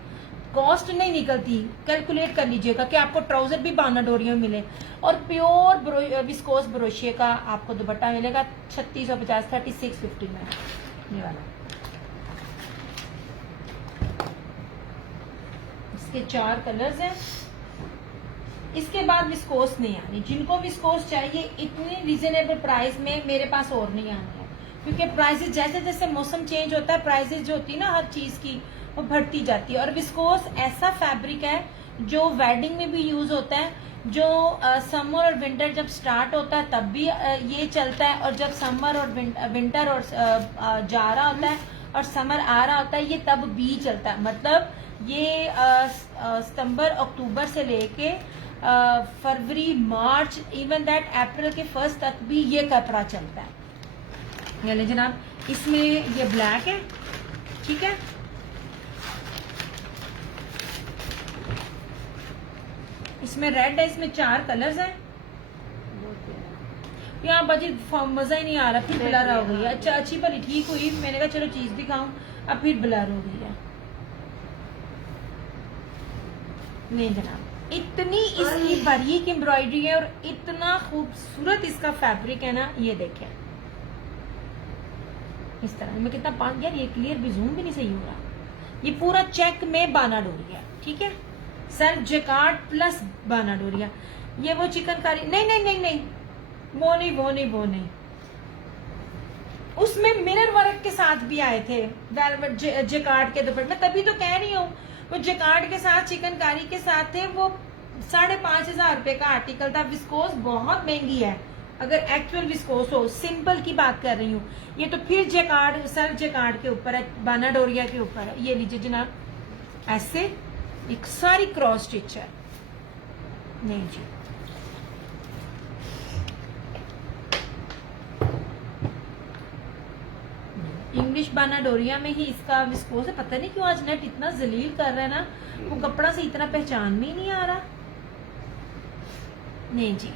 कॉस्ट नहीं निकलती, कैलकुलेट कर लीजिएगा कि आपको ट्राउजर भी बाना डोरियों में मिले। और प्योर विस्कोस ब्रोशिया का आपको दुपट्टा मिलेगा 3650 3650 में, ये वाला। इसके 4 कलर्स हैं। इसके बाद विस्कोस नहीं आनी, जिनको विस्कोस चाहिए इतनी रीजनेबल प्राइस में मेरे पास और नहीं आनी है, क्योंकि प्राइसेस जैसे जैसे मौसम चेंज होता है प्राइसेस जो होती है ना हर चीज की वो बढ़ती जाती है। और विस्कोस ऐसा फैब्रिक है जो वेडिंग में भी यूज होता है, जो समर और विंटर जब स्टार्ट होता है तब भी ये चलता है, और जब समर और विंटर और जा रहा होता है और समर आ रहा होता है ये तब भी चलता है। मतलब ये सितंबर अक्टूबर से लेके फरवरी मार्च इवन दैट अप्रैल के फर्स्ट तक भी ये कपड़ा चलता है। ये ले जनाब, इसमें ये ब्लैक है, ठीक है, इसमें रेड है, इसमें 4 कलर्स हैं। यहाँ बाजी मजा ही नहीं आ रहा, फिर ब्लर हो गई है। अच्छा अच्छी भली ठीक हुई, मैंने कहा चलो चीज दिखाऊं, अब फिर ब्लर हो गई है। नहीं जनाब, इतनी इसकी बारीक एम्ब्रॉयडरी है और इतना खूबसूरत इसका फैब्रिक है ना, ये देखें इस तरह में कितना पान। यार ये क्लियर भी जूम भी नहीं सही हो रहा। ये पूरा चेक में बाना डोरिया, ठीक है, सेल्फ जेकार्ड प्लस बाना डोरिया। ये वो चिकनकारी नहीं नहीं नहीं नहीं, वो नहीं वो नहीं वो नहीं, उसमें मिरर वर्क के साथ भी आए थे वेलवेट जेकार्ड के दुपट्टे। मैं तभी तो कह रही हूँ वो जेकार्ड के साथ चिकनकारी के साथ थे। वो 5,500 रुपए का आर्टिकल था। विस्कोस बहुत महंगी है अगर एक्चुअल विस्कोस हो, सिंपल की बात कर रही हूँ। ये तो फिर जेकार्ड सेल्फ जेकार्ड के ऊपर है, बाना डोरिया के ऊपर है। ये लीजिए जनाब, ऐसे एक सारी क्रॉस स्टिच है। नहीं जी, इंग्लिश बाना डोरिया में ही इसका विस्कोस है। पता नहीं क्यों आज नेट इतना जलील कर रहा है ना, वो कपड़ा से इतना पहचान में ही नहीं आ रहा। नहीं जी,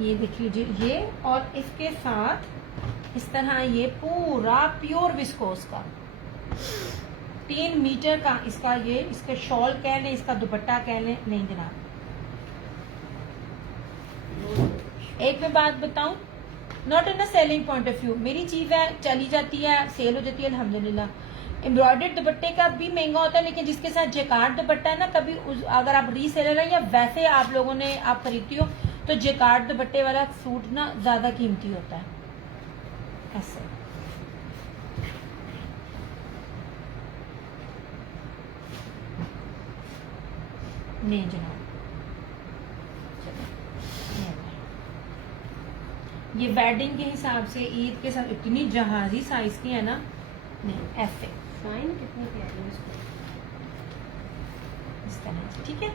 ये देख लीजिए, ये और इसके साथ इस तरह ये पूरा प्योर विस्कोस का 3 मीटर का इसका, ये इसका शॉल कह लें, इसका दुपट्टा कह लें। नहीं जनाब, एक मैं बात बताऊं, not in a selling point of view, मेरी चीज है चली जाती है, सेल हो जाती है अल्हम्दुलिल्लाह। एम्ब्रॉयडर्ड दुपट्टे का भी महंगा होता है, लेकिन जिसके साथ जेकार्ड दुपट्टा है ना, कभी अगर आप रीसेलर है या वैसे आप लोगों ने आप खरीदती हो तो जेकार्ड दुपट्टे वाला सूट ना ज्यादा कीमती होता है। ऐसे नहीं जनाब, ये वेडिंग के हिसाब से ईद के साथ इतनी जहाजी साइज की है ना। नहीं ऐसे साइन कितनी प्यारी है इसको, इस तरह से, ठीक है।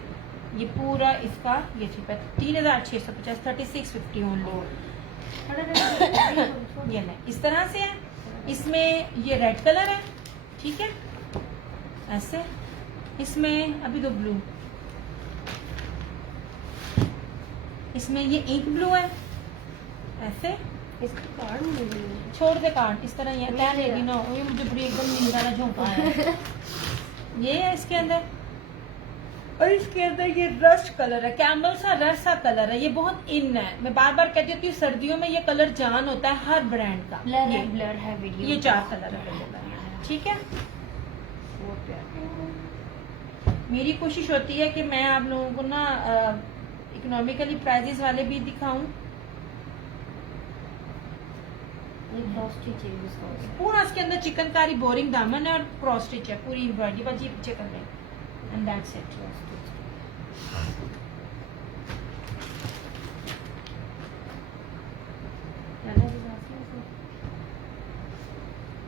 ये पूरा इसका ये चीप है 3,650 3650 ओनली। ये नहीं, इस तरह से है। इसमें ये रेड कलर है, ठीक है, ऐसे। इसमें अभी तो ब्लू, इसमें ये इंक ब्लू है, ऐसे। इसकी कार्ड मिल रही है, छोड़ दे कार्ड, इस तरह ये तैर लेगी ना, ये मुझे बड़ी एकदम नींद वाला झोंका है। ये है इसके अंदर, और इसके अंदर ये रस्ट कलर है, कैमल सा रस्ट सा कलर है। ये बहुत इन है, मैं बार बार कहती हूँ सर्दियों में ये कलर जान होता है हर ब्रांड का। ब्लर है, ब्लर है वीडियो। ये 4 कलर अवेलेबल है, ठीक है। बहुत प्यारी। मेरी कोशिश होती है कि मैं आप लोगों को ना इकोनॉमिकली प्राइजेस वाले भी दिखाऊं। ये क्रॉस स्टिच है इसका। पूरा इसके अंदर चिकनकारी बोरिंग दामन है और क्रॉस स्टिच है, पूरी एम्ब्रॉयडरी बाजी पीछे कर रहे हैं, एंड दैट्स इट।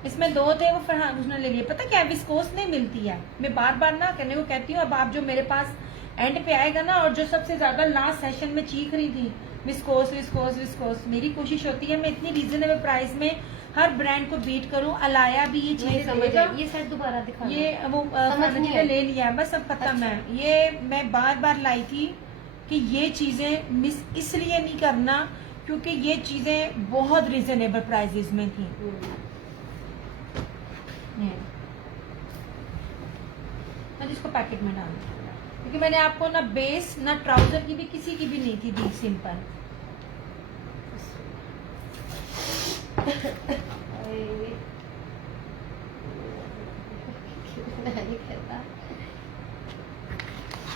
इसमें 2 थे, वो फरहान उसने ले लिए। पता क्या, विस्कोस नहीं मिलती है। मैं बार बार ना करने को कहती हूँ, अब आप जो मेरे पास एंड पे आएगा ना, और जो सबसे ज्यादा लास्ट सेशन में चीख रही थी विस्कोस विस्कोस विस्कोस, मेरी कोशिश होती है मैं इतनी रीजनेबल प्राइस में हर ब्रांड को बीट करूं। अलाया भी ये चीज समझ आ, ये सेट दोबारा दिखा, ये वो ने ले लिया है, बस अब खत्म है। ये मैं बार बार लाई थी कि ये चीजें मिस इसलिए नहीं करना क्योंकि ये चीजें बहुत रीजनेबल प्राइसेस में थी। मैं इसको पैकेट में डाल दूँ, क्योंकि मैंने आपको ना बेस ना ट्राउजर की भी किसी की भी नहीं थी दी, सिंपल।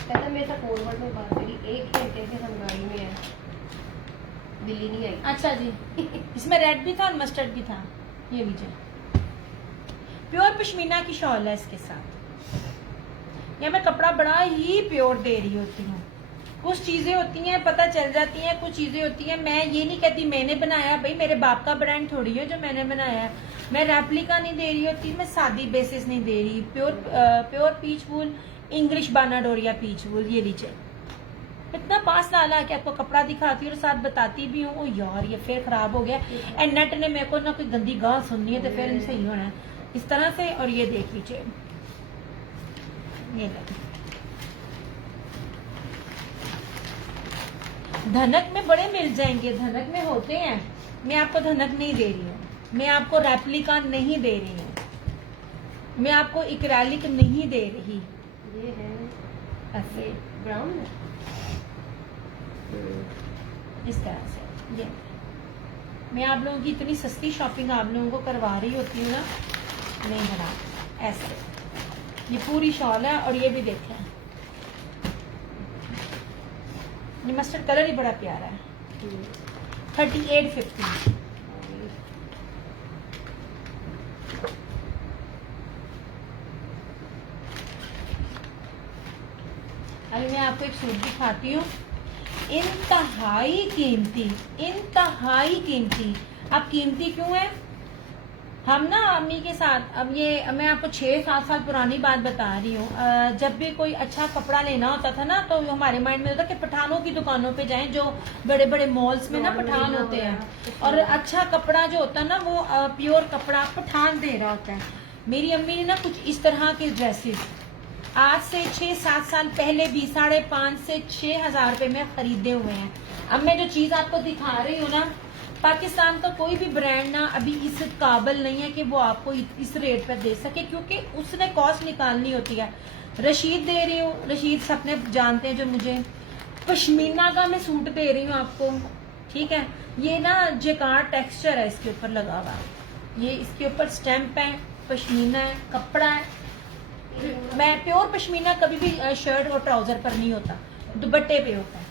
कहता मेरे साथ फॉरवर्ड में बात करी, 1 घंटे से हम गाड़ी में है, दिल्ली नहीं आई। अच्छा जी, इसमें रेड भी था और मस्टर्ड भी था। ये लीजिए, प्योर पश्मीना की शॉल है इसके साथ। या मैं कपड़ा बड़ा ही प्योर दे रही होती हूँ। कुछ चीजें होती हैं पता चल जाती हैं, कुछ चीजें होती हैं मैं ये नहीं कहती मैंने बनाया, भाई मेरे बाप का ब्रांड थोड़ी है जो मैंने बनाया है। मैं रेप्लिका नहीं दे रही होती, मैं सादी बेसिस नहीं दे रही। प्योर पीच वूल, इंग्लिश बानाडोरिया पीच वूल। ये लीजिए, इतना पास डाला कि आपको कपड़ा दिखाती हूँ और साथ बताती भी हूँ। ओ यार ये फिर खराब हो गया, एंड नेट ने मेरे को ना कोई गंदी गाल सुननी है तो फिर सही होना है इस तरह से। और ये देख लीजिए, ये देखिए धनक में बड़े मिल जाएंगे, धनक में होते हैं। मैं आपको धनक नहीं दे रही हूँ, मैं आपको रेप्लिका नहीं दे रही हूँ, मैं आपको इक्रालिक नहीं दे रही। ये है ऐसे ब्राउन है, इस तरह से। ये मैं आप लोगों की इतनी सस्ती शॉपिंग आप लोगों को करवा रही होती हूँ ना, नहीं बना ऐसे। ये पूरी शॉल है और ये भी देखें, ये मस्टर्ड कलर ही बड़ा प्यारा है। 3850। अभी मैं आपको एक सूट दिखाती हूँ, इंतहाई कीमती, इंतहाई कीमती। अब कीमती क्यों है? हम ना अम्मी के साथ, अब ये मैं आपको 6-7 साल पुरानी बात बता रही हूँ, जब भी कोई अच्छा कपड़ा लेना होता था ना तो हमारे माइंड में होता कि पठानों की दुकानों पे जाएं, जो बड़े बड़े मॉल्स में ना पठान होते हैं, और अच्छा कपड़ा जो होता है ना वो प्योर कपड़ा पठान दे रहा होता है। मेरी अम्मी ने ना कुछ इस तरह के ड्रेसेस आज से 6-7 साल पहले भी 5,500 से 6,000 रुपए में खरीदे हुए हैं। अब मैं जो चीज आपको दिखा रही हूँ ना, पाकिस्तान का कोई भी ब्रांड ना अभी इस काबिल नहीं है कि वो आपको इस रेट पर दे सके, क्योंकि उसने कॉस्ट निकालनी होती है। रशीद दे रही हूँ, रशीद सपने जानते हैं जो मुझे, पश्मीना का मैं सूट दे रही हूँ आपको, ठीक है। ये ना जेकार्ड टेक्सचर है इसके ऊपर लगा हुआ, ये इसके ऊपर स्टैंप है, पश्मीना है, कपड़ा है। मैं प्योर पश्मीना कभी भी शर्ट और ट्राउजर पर नहीं होता, दुपट्टे पे होता है।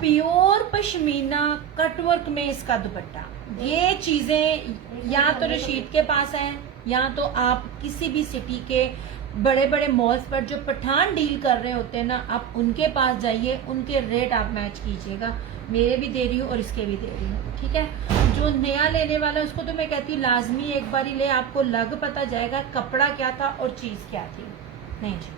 प्योर पश्मीना कटवर्क में इसका दुपट्टा। ये चीजें या तो रशीद के पास है, या तो आप किसी भी सिटी के बड़े बड़े मॉल्स पर जो पठान डील कर रहे होते हैं ना, आप उनके पास जाइए, उनके रेट आप मैच कीजिएगा। मेरे भी दे रही हूँ और इसके भी दे रही हूँ, ठीक है। जो नया लेने वाला है उसको तो मैं कहती हूँ लाजमी एक बार ही ले, आपको लग पता जाएगा कपड़ा क्या था और चीज क्या थी। नहीं जी,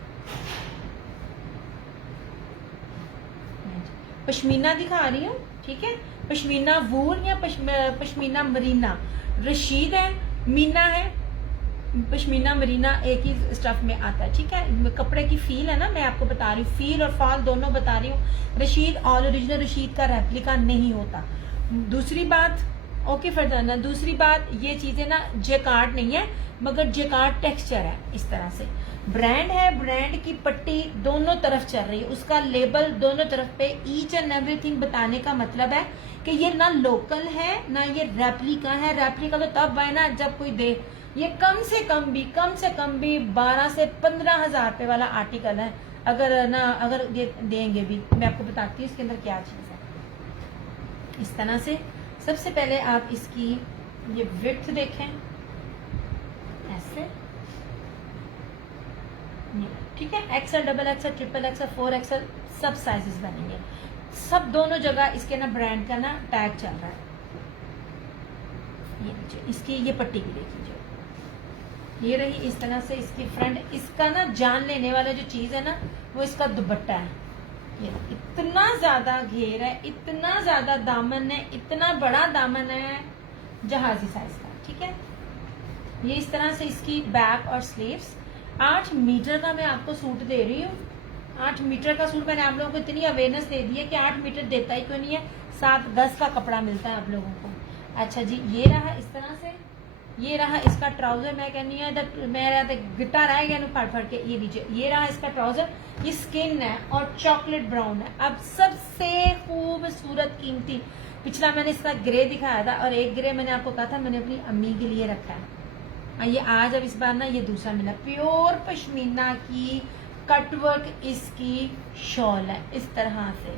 पश्मीना दिखा रही हूँ, ठीक है। पश्मीना वूल या पश्मीना मरीना, रशीद है, मीना है, पश्मीना मरीना एक ही स्टफ में आता है, ठीक है। कपड़े की फील है ना, मैं आपको बता रही हूँ, फील और फॉल दोनों बता रही हूँ। रशीद ऑल ओरिजिनल रशीद का रेप्लिका नहीं होता। दूसरी बात, ओके फरजाना, दूसरी बात, ये चीजें ना जेकार्ड नहीं है, मगर जेकार्ड टेक्सचर है इस तरह से। ब्रांड है, ब्रांड की पट्टी दोनों तरफ चल रही है, उसका लेबल दोनों तरफ पे, ईच एंड एवरीथिंग बताने का मतलब है कि ये ना लोकल है ना ये रेप्लिका है। रेप्लिका तो तब है ना जब कोई दे। ये कम से कम भी 12 से 15,000 रुपए वाला आर्टिकल है। अगर ये देंगे भी, मैं आपको बताती हूँ इसके अंदर क्या चीज है। इस तरह से सबसे पहले आप इसकी ये विड्थ देखें, ऐसे, ठीक है। XL, double XL, triple XL, 4XL सब साइजेस बनेंगे, सब दोनों जगह इसके ना ब्रांड का ना टैग चल रहा है। ये लीजिए, इसकी ये पट्टी भी देख लीजिए, ये रही इस तरह से इसकी फ्रंट। इसका ना जान लेने वाला जो चीज है ना वो इसका दुपट्टा है। ये इतना ज्यादा घेर है, इतना ज्यादा दामन है, इतना बड़ा दामन है जहाजी साइज का, ठीक है। ये इस तरह से इसकी बैक और स्लीव्स। 8 मीटर का मैं आपको सूट दे रही हूँ। 8 मीटर का सूट मैंने आप लोगों को इतनी अवेयरनेस दे दी है कि 8 मीटर देता ही क्यों नहीं है, 7-10 का कपड़ा मिलता है आप लोगों को। अच्छा जी, ये रहा इस तरह से, ये रहा इसका ट्राउजर। मैं कहनी है मेरा गिटार आएगा ना फाड़ फाड़ के। ये लीजिए, ये रहा इसका ट्राउजर। ये स्किन है और चॉकलेट ब्राउन है। अब सबसे खूबसूरत कीमती, पिछला मैंने इसका ग्रे दिखाया था और एक ग्रे मैंने आपको कहा था मैंने अपनी अम्मी के लिए रखा है। ये आज अब इस बार ना ये दूसरा मिला, प्योर पश्मीना की कटवर्क इसकी शॉल है। इस तरह से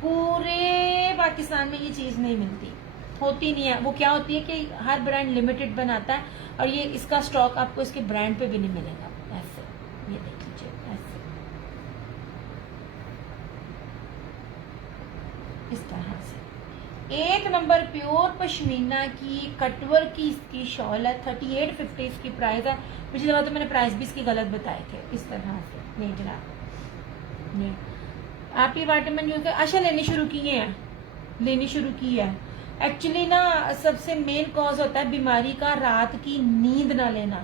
पूरे पाकिस्तान में ये चीज नहीं मिलती, होती नहीं है। वो क्या होती है कि हर ब्रांड लिमिटेड बनाता है और ये इसका स्टॉक आपको इसके ब्रांड पे भी नहीं मिलेगा। ऐसे ये देख लीजिए, ऐसे इस तरह से एक नंबर प्योर पश्मीना की कटवर्क की इसकी शॉल है। 3850 इसकी प्राइस है। पिछली बार तो मैंने प्राइस भी इसकी गलत बताए थे। इस तरह से नहीं जनाब, नहीं आप ये वाइटामिन यूज कर अच्छा लेनी शुरू किए हैं, लेनी शुरू की है। एक्चुअली ना सबसे मेन कॉज होता है बीमारी का रात की नींद ना लेना,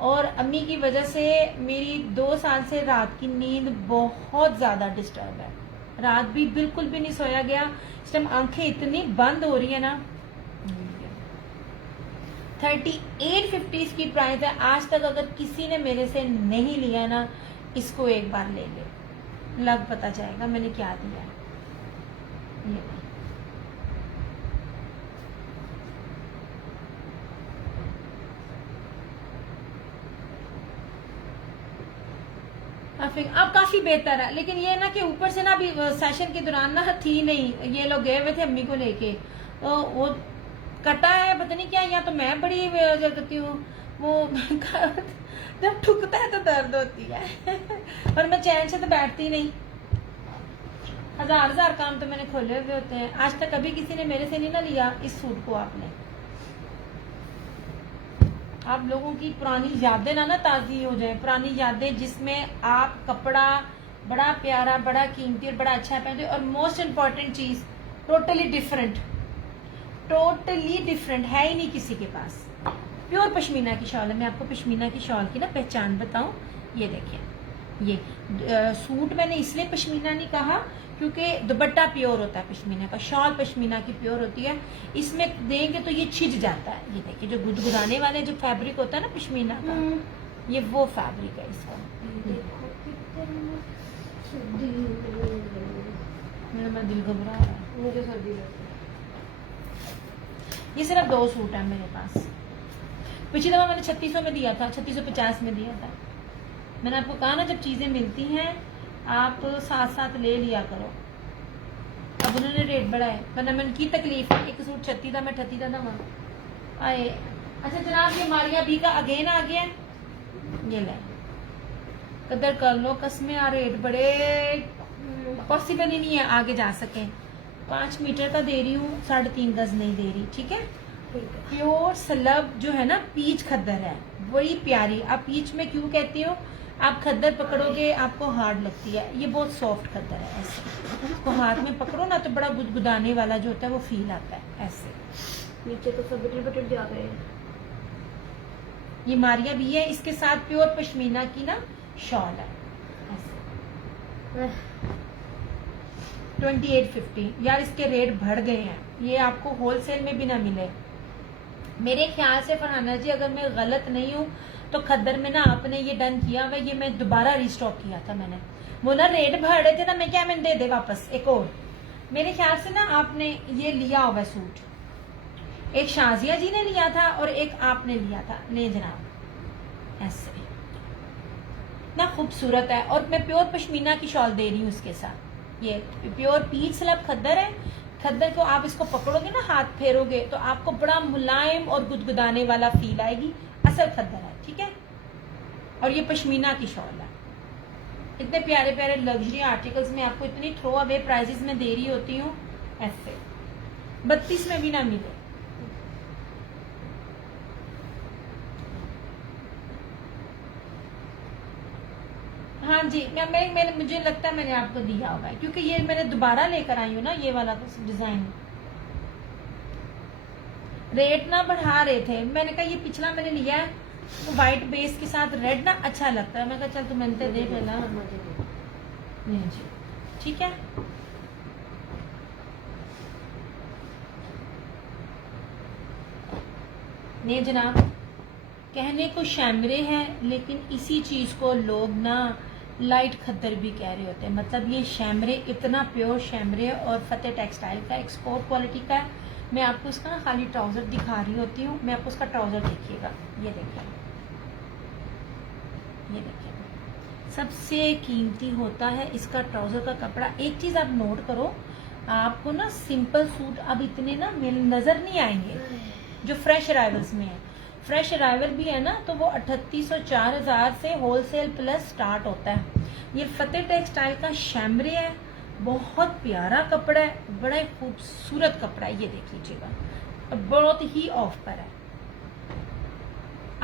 और अम्मी की वजह से मेरी 2 साल से रात की नींद बहुत ज्यादा डिस्टर्ब है। रात भी बिल्कुल भी नहीं सोया गया। इस टाइम आंखें इतनी बंद हो रही है ना। 3850 इसकी प्राइस है। आज तक अगर किसी ने मेरे से नहीं लिया ना, इसको एक बार ले ले, लग पता जाएगा मैंने क्या दिया है। ये अब काफी बेहतर है, लेकिन ये ना कि ऊपर से ना अभी सेशन के दौरान ना थी नहीं, ये लोग गए हुए थे अम्मी को लेके, तो वो कटा है पता नहीं क्या, या तो मैं बड़ी करती हूँ, वो जब ठुकता है तो दर्द होती है और मैं चैन से तो बैठती नहीं। हजार काम तो मैंने खोले हुए होते हैं। आज तक कभी किसी ने मेरे से नहीं ना लिया इस सूट को। आपने आप लोगों की पुरानी यादें ना ताज़ी हो जाए, पुरानी यादें जिसमें आप कपड़ा बड़ा प्यारा, बड़ा कीमती और बड़ा अच्छा पहनते, और मोस्ट इम्पॉर्टेंट चीज टोटली डिफरेंट, टोटली डिफरेंट है ही नहीं किसी के पास। प्योर पश्मीना की शॉल है। मैं आपको पश्मीना की शॉल की ना पहचान बताऊं, ये देखिए, ये सूट मैंने इसलिए पश्मीना नहीं कहा क्योंकि दुपट्टा प्योर होता है पश्मीना का, शॉल पश्मीना की प्योर होती है। इसमें देंगे तो ये छिज जाता है। ये देखिए जो गुदगुदाने वाले जो फैब्रिक होता है ना पश्मीना का, ये वो फैब्रिक है इसका। मेरा दिल घबरा रहा है, मुझे सर्दी लगती है। ये सिर्फ 2 सूट है मेरे पास। पिछली दफा मैंने 3600 में दिया था, 3650 में दिया था। मैंने आपको कहा ना जब चीजें मिलती हैं आप साथ साथ ले लिया करो। अब उन्होंने रेट बढ़ाए, वरना मैंने की तकलीफ है। एक सूट 36 था, मैं 38 था वहां आए। अच्छा जनाब, ये मारिया बी का अगेन आ गया, ये ले कदर कर लो। कसमें आ रेट बड़े पॉसिबल ही नहीं है आगे जा सके। 5 मीटर का दे रही हूँ, 3.5 गज नहीं दे रही, ठीक है। प्योर सलब जो है ना पीच खद्दर है, बड़ी प्यारी। आप पीच में क्यों कहती हो, आप खद्दर पकड़ोगे आपको हार्ड लगती है, ये बहुत सॉफ्ट खद्दर है। ऐसे इसको हाथ में पकड़ो ना तो बड़ा गुदगुदाने वाला जो होता है वो फील आता है। ऐसे नीचे तो सब बटन बटन जा रहे हैं। ये मारिया भी है, इसके साथ प्योर पश्मीना की ना शॉल है। ऐसे 2850। यार इसके रेट बढ़ गए हैं, ये आपको होलसेल में भी ना मिले मेरे ख्याल से। फरहाना जी अगर मैं गलत नहीं हूँ तो खद्दर में ना आपने ये डन किया हुआ, ये मैं दोबारा रिस्टॉक किया था मैंने। वो ना रेट बढ़ रहे थे ना, मैं क्या मैंने दे दे वापस एक और। मेरे ख्याल से ना आपने ये लिया हुआ सूट, एक शाजिया जी ने लिया था और एक आपने लिया था। ले जनाब, ऐसे ना खूबसूरत है। और मैं प्योर पश्मीना की शॉल दे रही हूँ इसके साथ। ये प्योर पीच स्लब खद्दर है। खद्दर को आप इसको पकड़ोगे ना, हाथ फेरोगे तो आपको बड़ा मुलायम और गुदगुदाने वाला फील आएगी। असल खद्दर है, ठीक है। और ये पश्मीना की शॉल है। इतने प्यारे प्यारे लग्जरी आर्टिकल्स में आपको इतनी थ्रो अवे प्राइजेस में दे रही होती हूँ। ऐसे 32 में भी ना मिले। हाँ जी, मैंने मुझे लगता है मैंने आपको दिया होगा, क्योंकि ये मैंने दोबारा लेकर आई हूँ ना ये वाला डिजाइन। रेट ना बढ़ा रहे थे, मैंने कहा ये पिछला मैंने लिया है तो व्हाइट बेस के साथ रेड ना अच्छा लगता है। मैं कहा चल तू मैंने देख लेना। नहीं जी, ठीक है। नहीं जनाब, कहने को शैमरे हैं लेकिन इसी चीज़ को लोग ना लाइट खद्दर भी कह रहे होते हैं। मतलब ये शैमरे इतना प्योर शैमरे और फतेह टेक्सटाइल का एक्सपोर्ट क्वालिटी का है। मैं आपको इसका ना खाली ट्राउज़र दिखा रही होती हूँ। मैं आपको इसका ट्राउज़र देखिएगा, ये देखिए, ये देखिए, सबसे कीमती होता है इसका ट्राउज़र का कपड़ा। एक चीज़ आप नोट करो, आपको ना सिंपल सूट अब इतने ना नज़र नहीं आएंगे जो फ्रेश अराइवल्स में है। फ्रेश अराइवल भी है ना तो वो 3800 4000 से होलसेल प्लस स्टार्ट होता है। ये फतेह टेक्सटाइल का शैमरे है, बहुत प्यारा कपड़ा है, बड़ा ही खूबसूरत कपड़ा है। ये देख लीजिएगा, बहुत ही ऑफ पर है।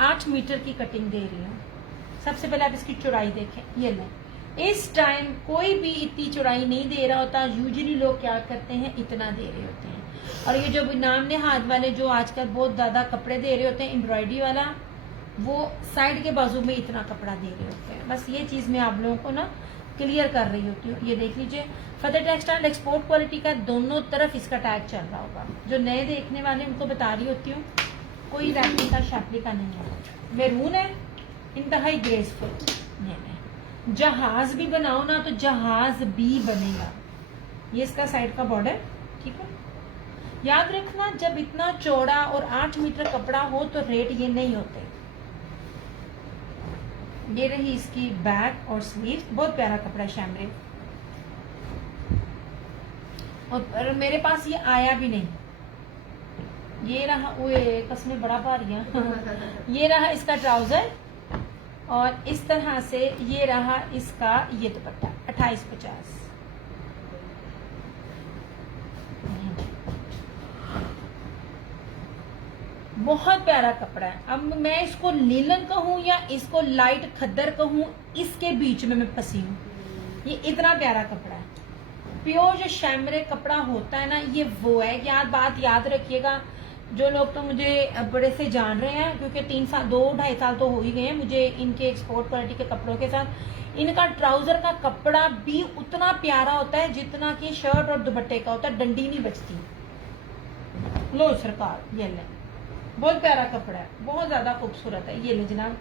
8 मीटर की कटिंग दे रही हूँ। सबसे पहले आप इसकी चौड़ाई देखें, ये लें। इस टाइम कोई भी इतनी चौड़ाई नहीं दे रहा होता। यूजुअली लोग क्या करते हैं, इतना दे रहे होते हैं। और ये जो नाम नेहाद वाले जो आजकल बहुत ज्यादा कपड़े दे रहे होते हैं एम्ब्रॉयडरी वाला, वो साइड के बाजू में इतना कपड़ा दे रहे होते हैं। बस ये चीज मैं आप लोगों को ना क्लियर कर रही होती हूँ। ये देख लीजिए, फतेह टेक्सटाइल एक्सपोर्ट क्वालिटी का, दोनों तरफ इसका टैग चल रहा होगा। जो नए देखने वाले उनको बता रही होती हूँ, कोई रेप्लिका शैप्लिका नहीं है। मैरून है, इंतहाई ग्रेसफुल। जहाज भी बनाओ ना तो जहाज भी बनेगा। ये इसका साइड का बॉर्डर, ठीक है। याद रखना, जब इतना चौड़ा और 8 मीटर कपड़ा हो तो रेट ये नहीं होते। ये रही इसकी बैक और स्लीव, बहुत प्यारा कपड़ा है शैमरे। और मेरे पास ये आया भी नहीं। ये रहा, ओए कसमें बड़ा भारी है। ये रहा इसका ट्राउजर और इस तरह से ये रहा इसका ये दुपट्टा 2850। बहुत प्यारा कपड़ा है। अब मैं इसको लीलन कहूँ या इसको लाइट खद्दर कहूँ, इसके बीच में मैं फंसी हूँ। ये इतना प्यारा कपड़ा है। प्योर जो शैमरे कपड़ा होता है ना, ये वो है। बात याद रखिएगा। जो लोग तो मुझे बड़े से जान रहे हैं, क्योंकि 2-2.5 साल तो हो ही गए हैं मुझे इनके एक्सपोर्ट क्वालिटी के कपड़ों के साथ। इनका ट्राउजर का कपड़ा भी उतना प्यारा होता है जितना कि शर्ट और दुपट्टे का होता है। डंडी नहीं बचती। लो सरकार, ये ले, बहुत प्यारा कपड़ा है, बहुत ज्यादा खूबसूरत है। ये ले जनाब,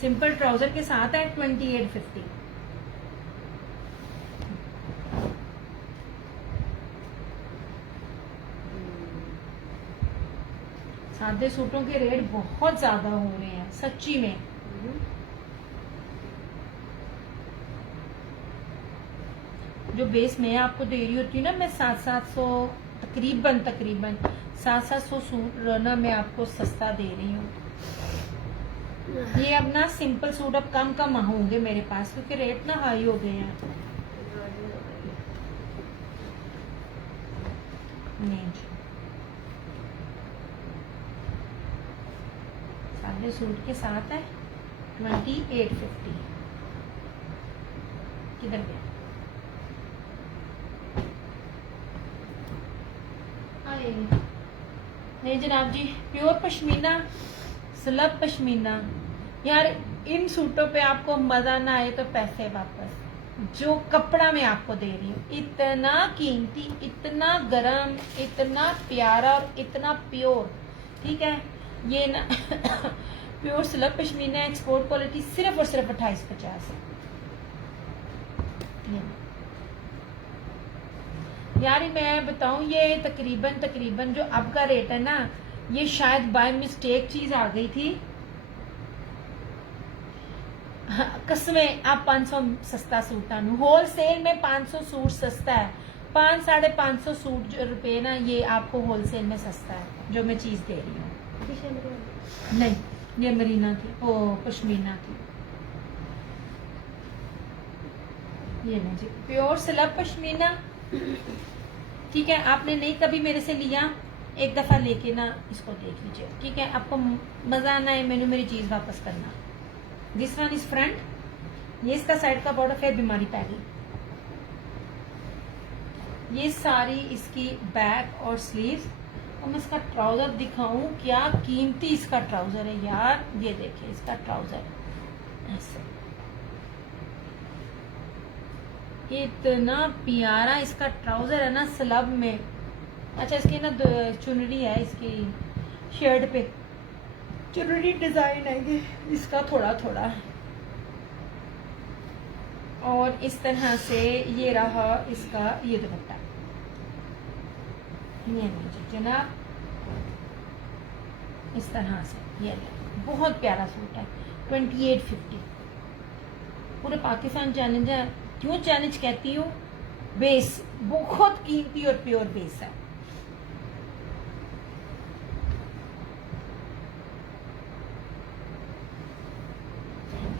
सिंपल ट्राउजर के साथ है 2850। सादे सूटों के रेट बहुत ज्यादा हो रहे हैं सच्ची में। जो बेस मैं आपको दे रही होती हूँ ना, मैं 700 तकरीबन 700 सूट ना मैं आपको सस्ता दे रही हूँ। ये अब ना सिंपल सूट अब कम होंगे मेरे पास, क्योंकि रेट ना हाई हो गए हैं। नहीं जी, सादे सूट के साथ है 2850। किधर गया? नहीं जनाब जी, प्योर पश्मीना, स्लब पश्मीना। यार इन सूटों पे आपको मजा ना आए तो पैसे वापस। जो कपड़ा मैं आपको दे रही हूँ, इतना कीमती, इतना गरम, इतना प्यारा और इतना प्योर, ठीक है। ये ना pure slub pashmina export quality, सिर्फ और सिर्फ 2850 है। यार मैं बताऊं, ये तकरीबन जो अब का रेट है ना, ये शायद बाय मिस्टेक चीज आ गई थी। कसमें आप 500 सस्ता सूट आनू, होलसेल में 500 सूट सस्ता है। 500-550 सूट रुपए ना ये आपको होलसेल में सस्ता है जो मैं चीज दे रही हूँ। नहीं, ये मरीना थी, ओ पश्मीना थी। ये नहीं जी, प्योर स्लब पश्मीना, ठीक है। आपने नहीं कभी मेरे से लिया, एक दफा लेके ना इसको देख लीजिए, ठीक है। आपको मजा आना है, मैंने मेरी चीज वापस करना। दिस वन इज फ्रंट, ये इसका साइड का बॉर्डर, फिर बीमारी पै गई। ये सारी इसकी बैक और स्लीव्स। और मैं इसका ट्राउजर दिखाऊं, क्या कीमती इसका ट्राउजर है यार। ये देखिए इसका ट्राउजर ऐसे, इतना प्यारा इसका ट्राउजर है ना स्लब में। अच्छा इसकी ना चुनरी है इसकी शर्ट पे, जरूरी डिजाइन है ये इसका थोड़ा थोड़ा। और इस तरह से ये रहा इसका ये दुपट्टा। ये लीजिए जनाब, इस तरह से ये ले, बहुत प्यारा सूट है। 2850 पूरे पाकिस्तान चैलेंज है। क्यों चैलेंज कहती हूँ? बेस बहुत कीमती और प्योर बेस है।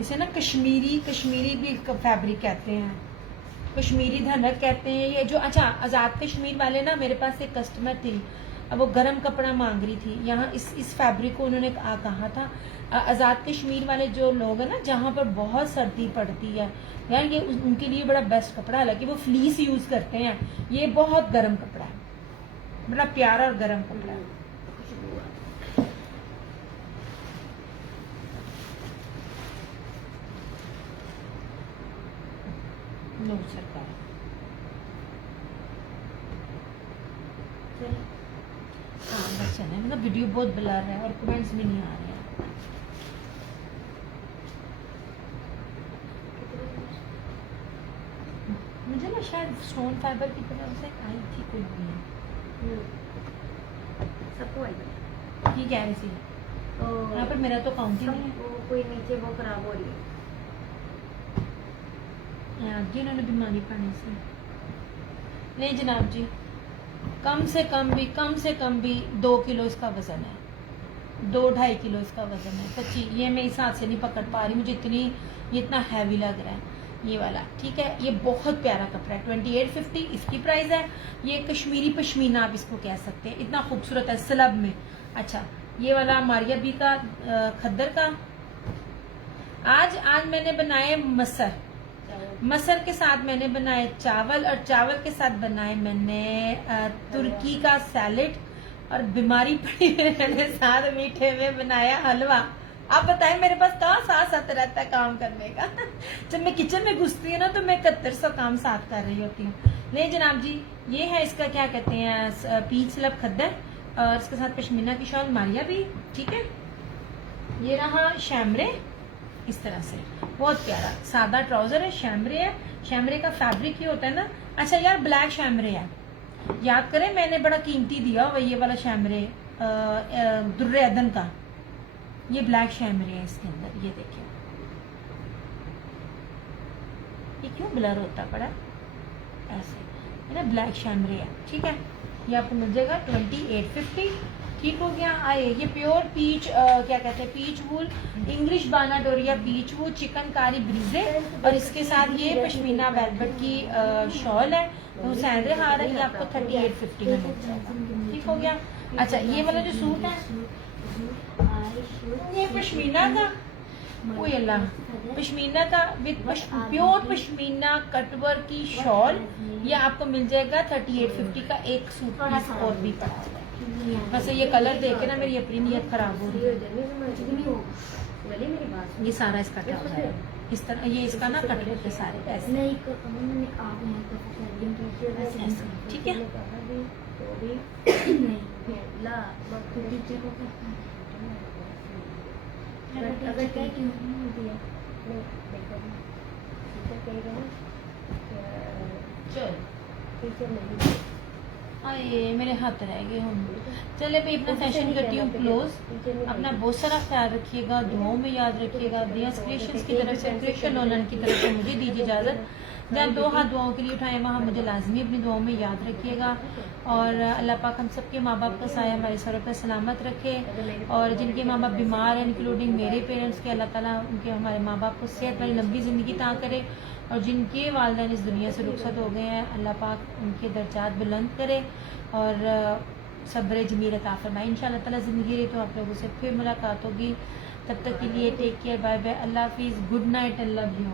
इसे ना कश्मीरी भी फैब्रिक कहते हैं, कश्मीरी धनक कहते हैं ये जो। अच्छा, आज़ाद कश्मीर वाले ना, मेरे पास एक कस्टमर थी, अब वो गर्म कपड़ा मांग रही थी। यहाँ इस फैब्रिक को उन्होंने कहा था, आज़ाद कश्मीर वाले जो लोग हैं ना, जहाँ पर बहुत सर्दी पड़ती है यार, ये उनके लिए बड़ा बेस्ट कपड़ा है। हालांकि वो फ्लीस यूज़ करते हैं, ये बहुत गर्म कपड़ा है, बड़ा प्यारा और गर्म कपड़ा है। नो सरकार, हाँ बस चले, मतलब वीडियो बहुत ब्लर है और कमेंट्स भी नहीं आ रहे हैं। मुझे ना शायद स्टोन फाइबर की तरफ से आई थी कोई भी, सबको आई ये कह रही थी। तो यहाँ पर मेरा तो काउंट ही नहीं है। सबको कोई नीचे वो खराब हो रही है। जी उन्होंने बीमारी पानी से। नहीं जनाब जी, कम से कम भी 2 किलो इसका वजन है, 2-2.5 किलो इसका वजन है सच्ची। ये मैं इस हाथ से नहीं पकड़ पा रही, मुझे ये इतना हैवी लग रहा है ये वाला। ठीक है, ये बहुत प्यारा कपड़ा है। 2850 इसकी प्राइस है। ये कश्मीरी पश्मीना आप इसको कह सकते हैं, इतना खूबसूरत है स्लब में। अच्छा, ये वाला मारिया बी का खद्दर का। आज मैंने बनाए मसर के साथ मैंने बनाए चावल, और चावल के साथ बनाए मैंने तुर्की का सैलेड, और बीमारी पड़ी मैंने साथ मीठे में बनाया हलवा। आप बताएं मेरे पास कहाँ साथ रहता है काम करने का। जब मैं किचन में घुसती हूँ ना, तो मैं 7100 काम साथ कर रही होती हूँ। नहीं जनाब जी, ये है इसका क्या कहते हैं, पीच स्लब खद्दर, और इसके साथ पश्मीना की शॉल मारिया भी। ठीक है, ये रहा शैमरे, इस तरह से बहुत प्यारा सादा ट्राउजर है, शैमरे है। शैमरे का फैब्रिक ये होता है ना। अच्छा यार, ब्लैक शैमरे है, याद करें मैंने बड़ा कीमती दिया हुआ ये वाला शैमरे, दुर्रे अदन का। ये ब्लैक शैमरे है इसके अंदर, ये देखिए। ये क्यों ब्लर होता पड़ा ऐसे, है ना, ब्लैक शैमरे है। ठीक है, ये आपको मिल जाएगा 2850। ठीक हो गया। आए ये प्योर पीच क्या कहते हैं, पीच वूल, इंग्लिश बाना डोरिया पीच वूल, चिकनकारी ब्रीजे, और इसके साथ ये पश्मीना वेलवेट की शॉल है, हुसैन हार है। ये आपको 3850 में मिल जाएगा। ठीक हो गया। अच्छा, ये वाला जो सूट है ये पश्मीना का, कोई अल्लाह, पश्मीना का विद प्योर पश्मीना कटवर्क की शॉल, ये आपको मिल जाएगा 3850 का। एक सूट पीस और भी पड़ा है। वैसे ये कलर देख के ना मेरी अपनी नीयत खराब हो रही है। ये सारा इसका ट्राउजर है, इस तरह ये इसका ना कट के सारे ऐसे। ठीक है, चल आए मेरे हाथ रह गए हम। चले भाई, अपना सेशन करती हूँ क्लोज। अपना बहुत सारा ख्याल रखिएगा, दुआओं में याद रखिएगा। दियास क्रिएशंस की तरफ से, क्रिएशन ऑनलाइन की तरफ से मुझे दीजिए इजाज़त। जहाँ 2 हाथ दुआओं के लिए उठाए, वहाँ मुझे लाजमी अपनी दुआओं में याद रखिएगा। और अल्लाह पाक हम सबके माँ बाप का साया हमारे सरों पर सलामत रखे, और जिनके माँ बाप बीमार हैं इंक्लूडिंग मेरे पेरेंट्स के, अल्लाह ताला उनके हमारे माँ बाप को सेहत वाली लंबी ज़िंदगी अता करे, और जिनके वालिदैन इस दुनिया से रुखसत हो गए हैं, अल्लाह पाक उनके दर्जात बुलंद करे और सब्र जमील अता फरमाए। इंशाअल्लाह ताला ज़िंदगी रही तो आप लोगों से फिर मुलाकात होगी। तब तक के लिए टेक केयर, बाय बाय, अल्लाह हाफिज़, good night, I love you.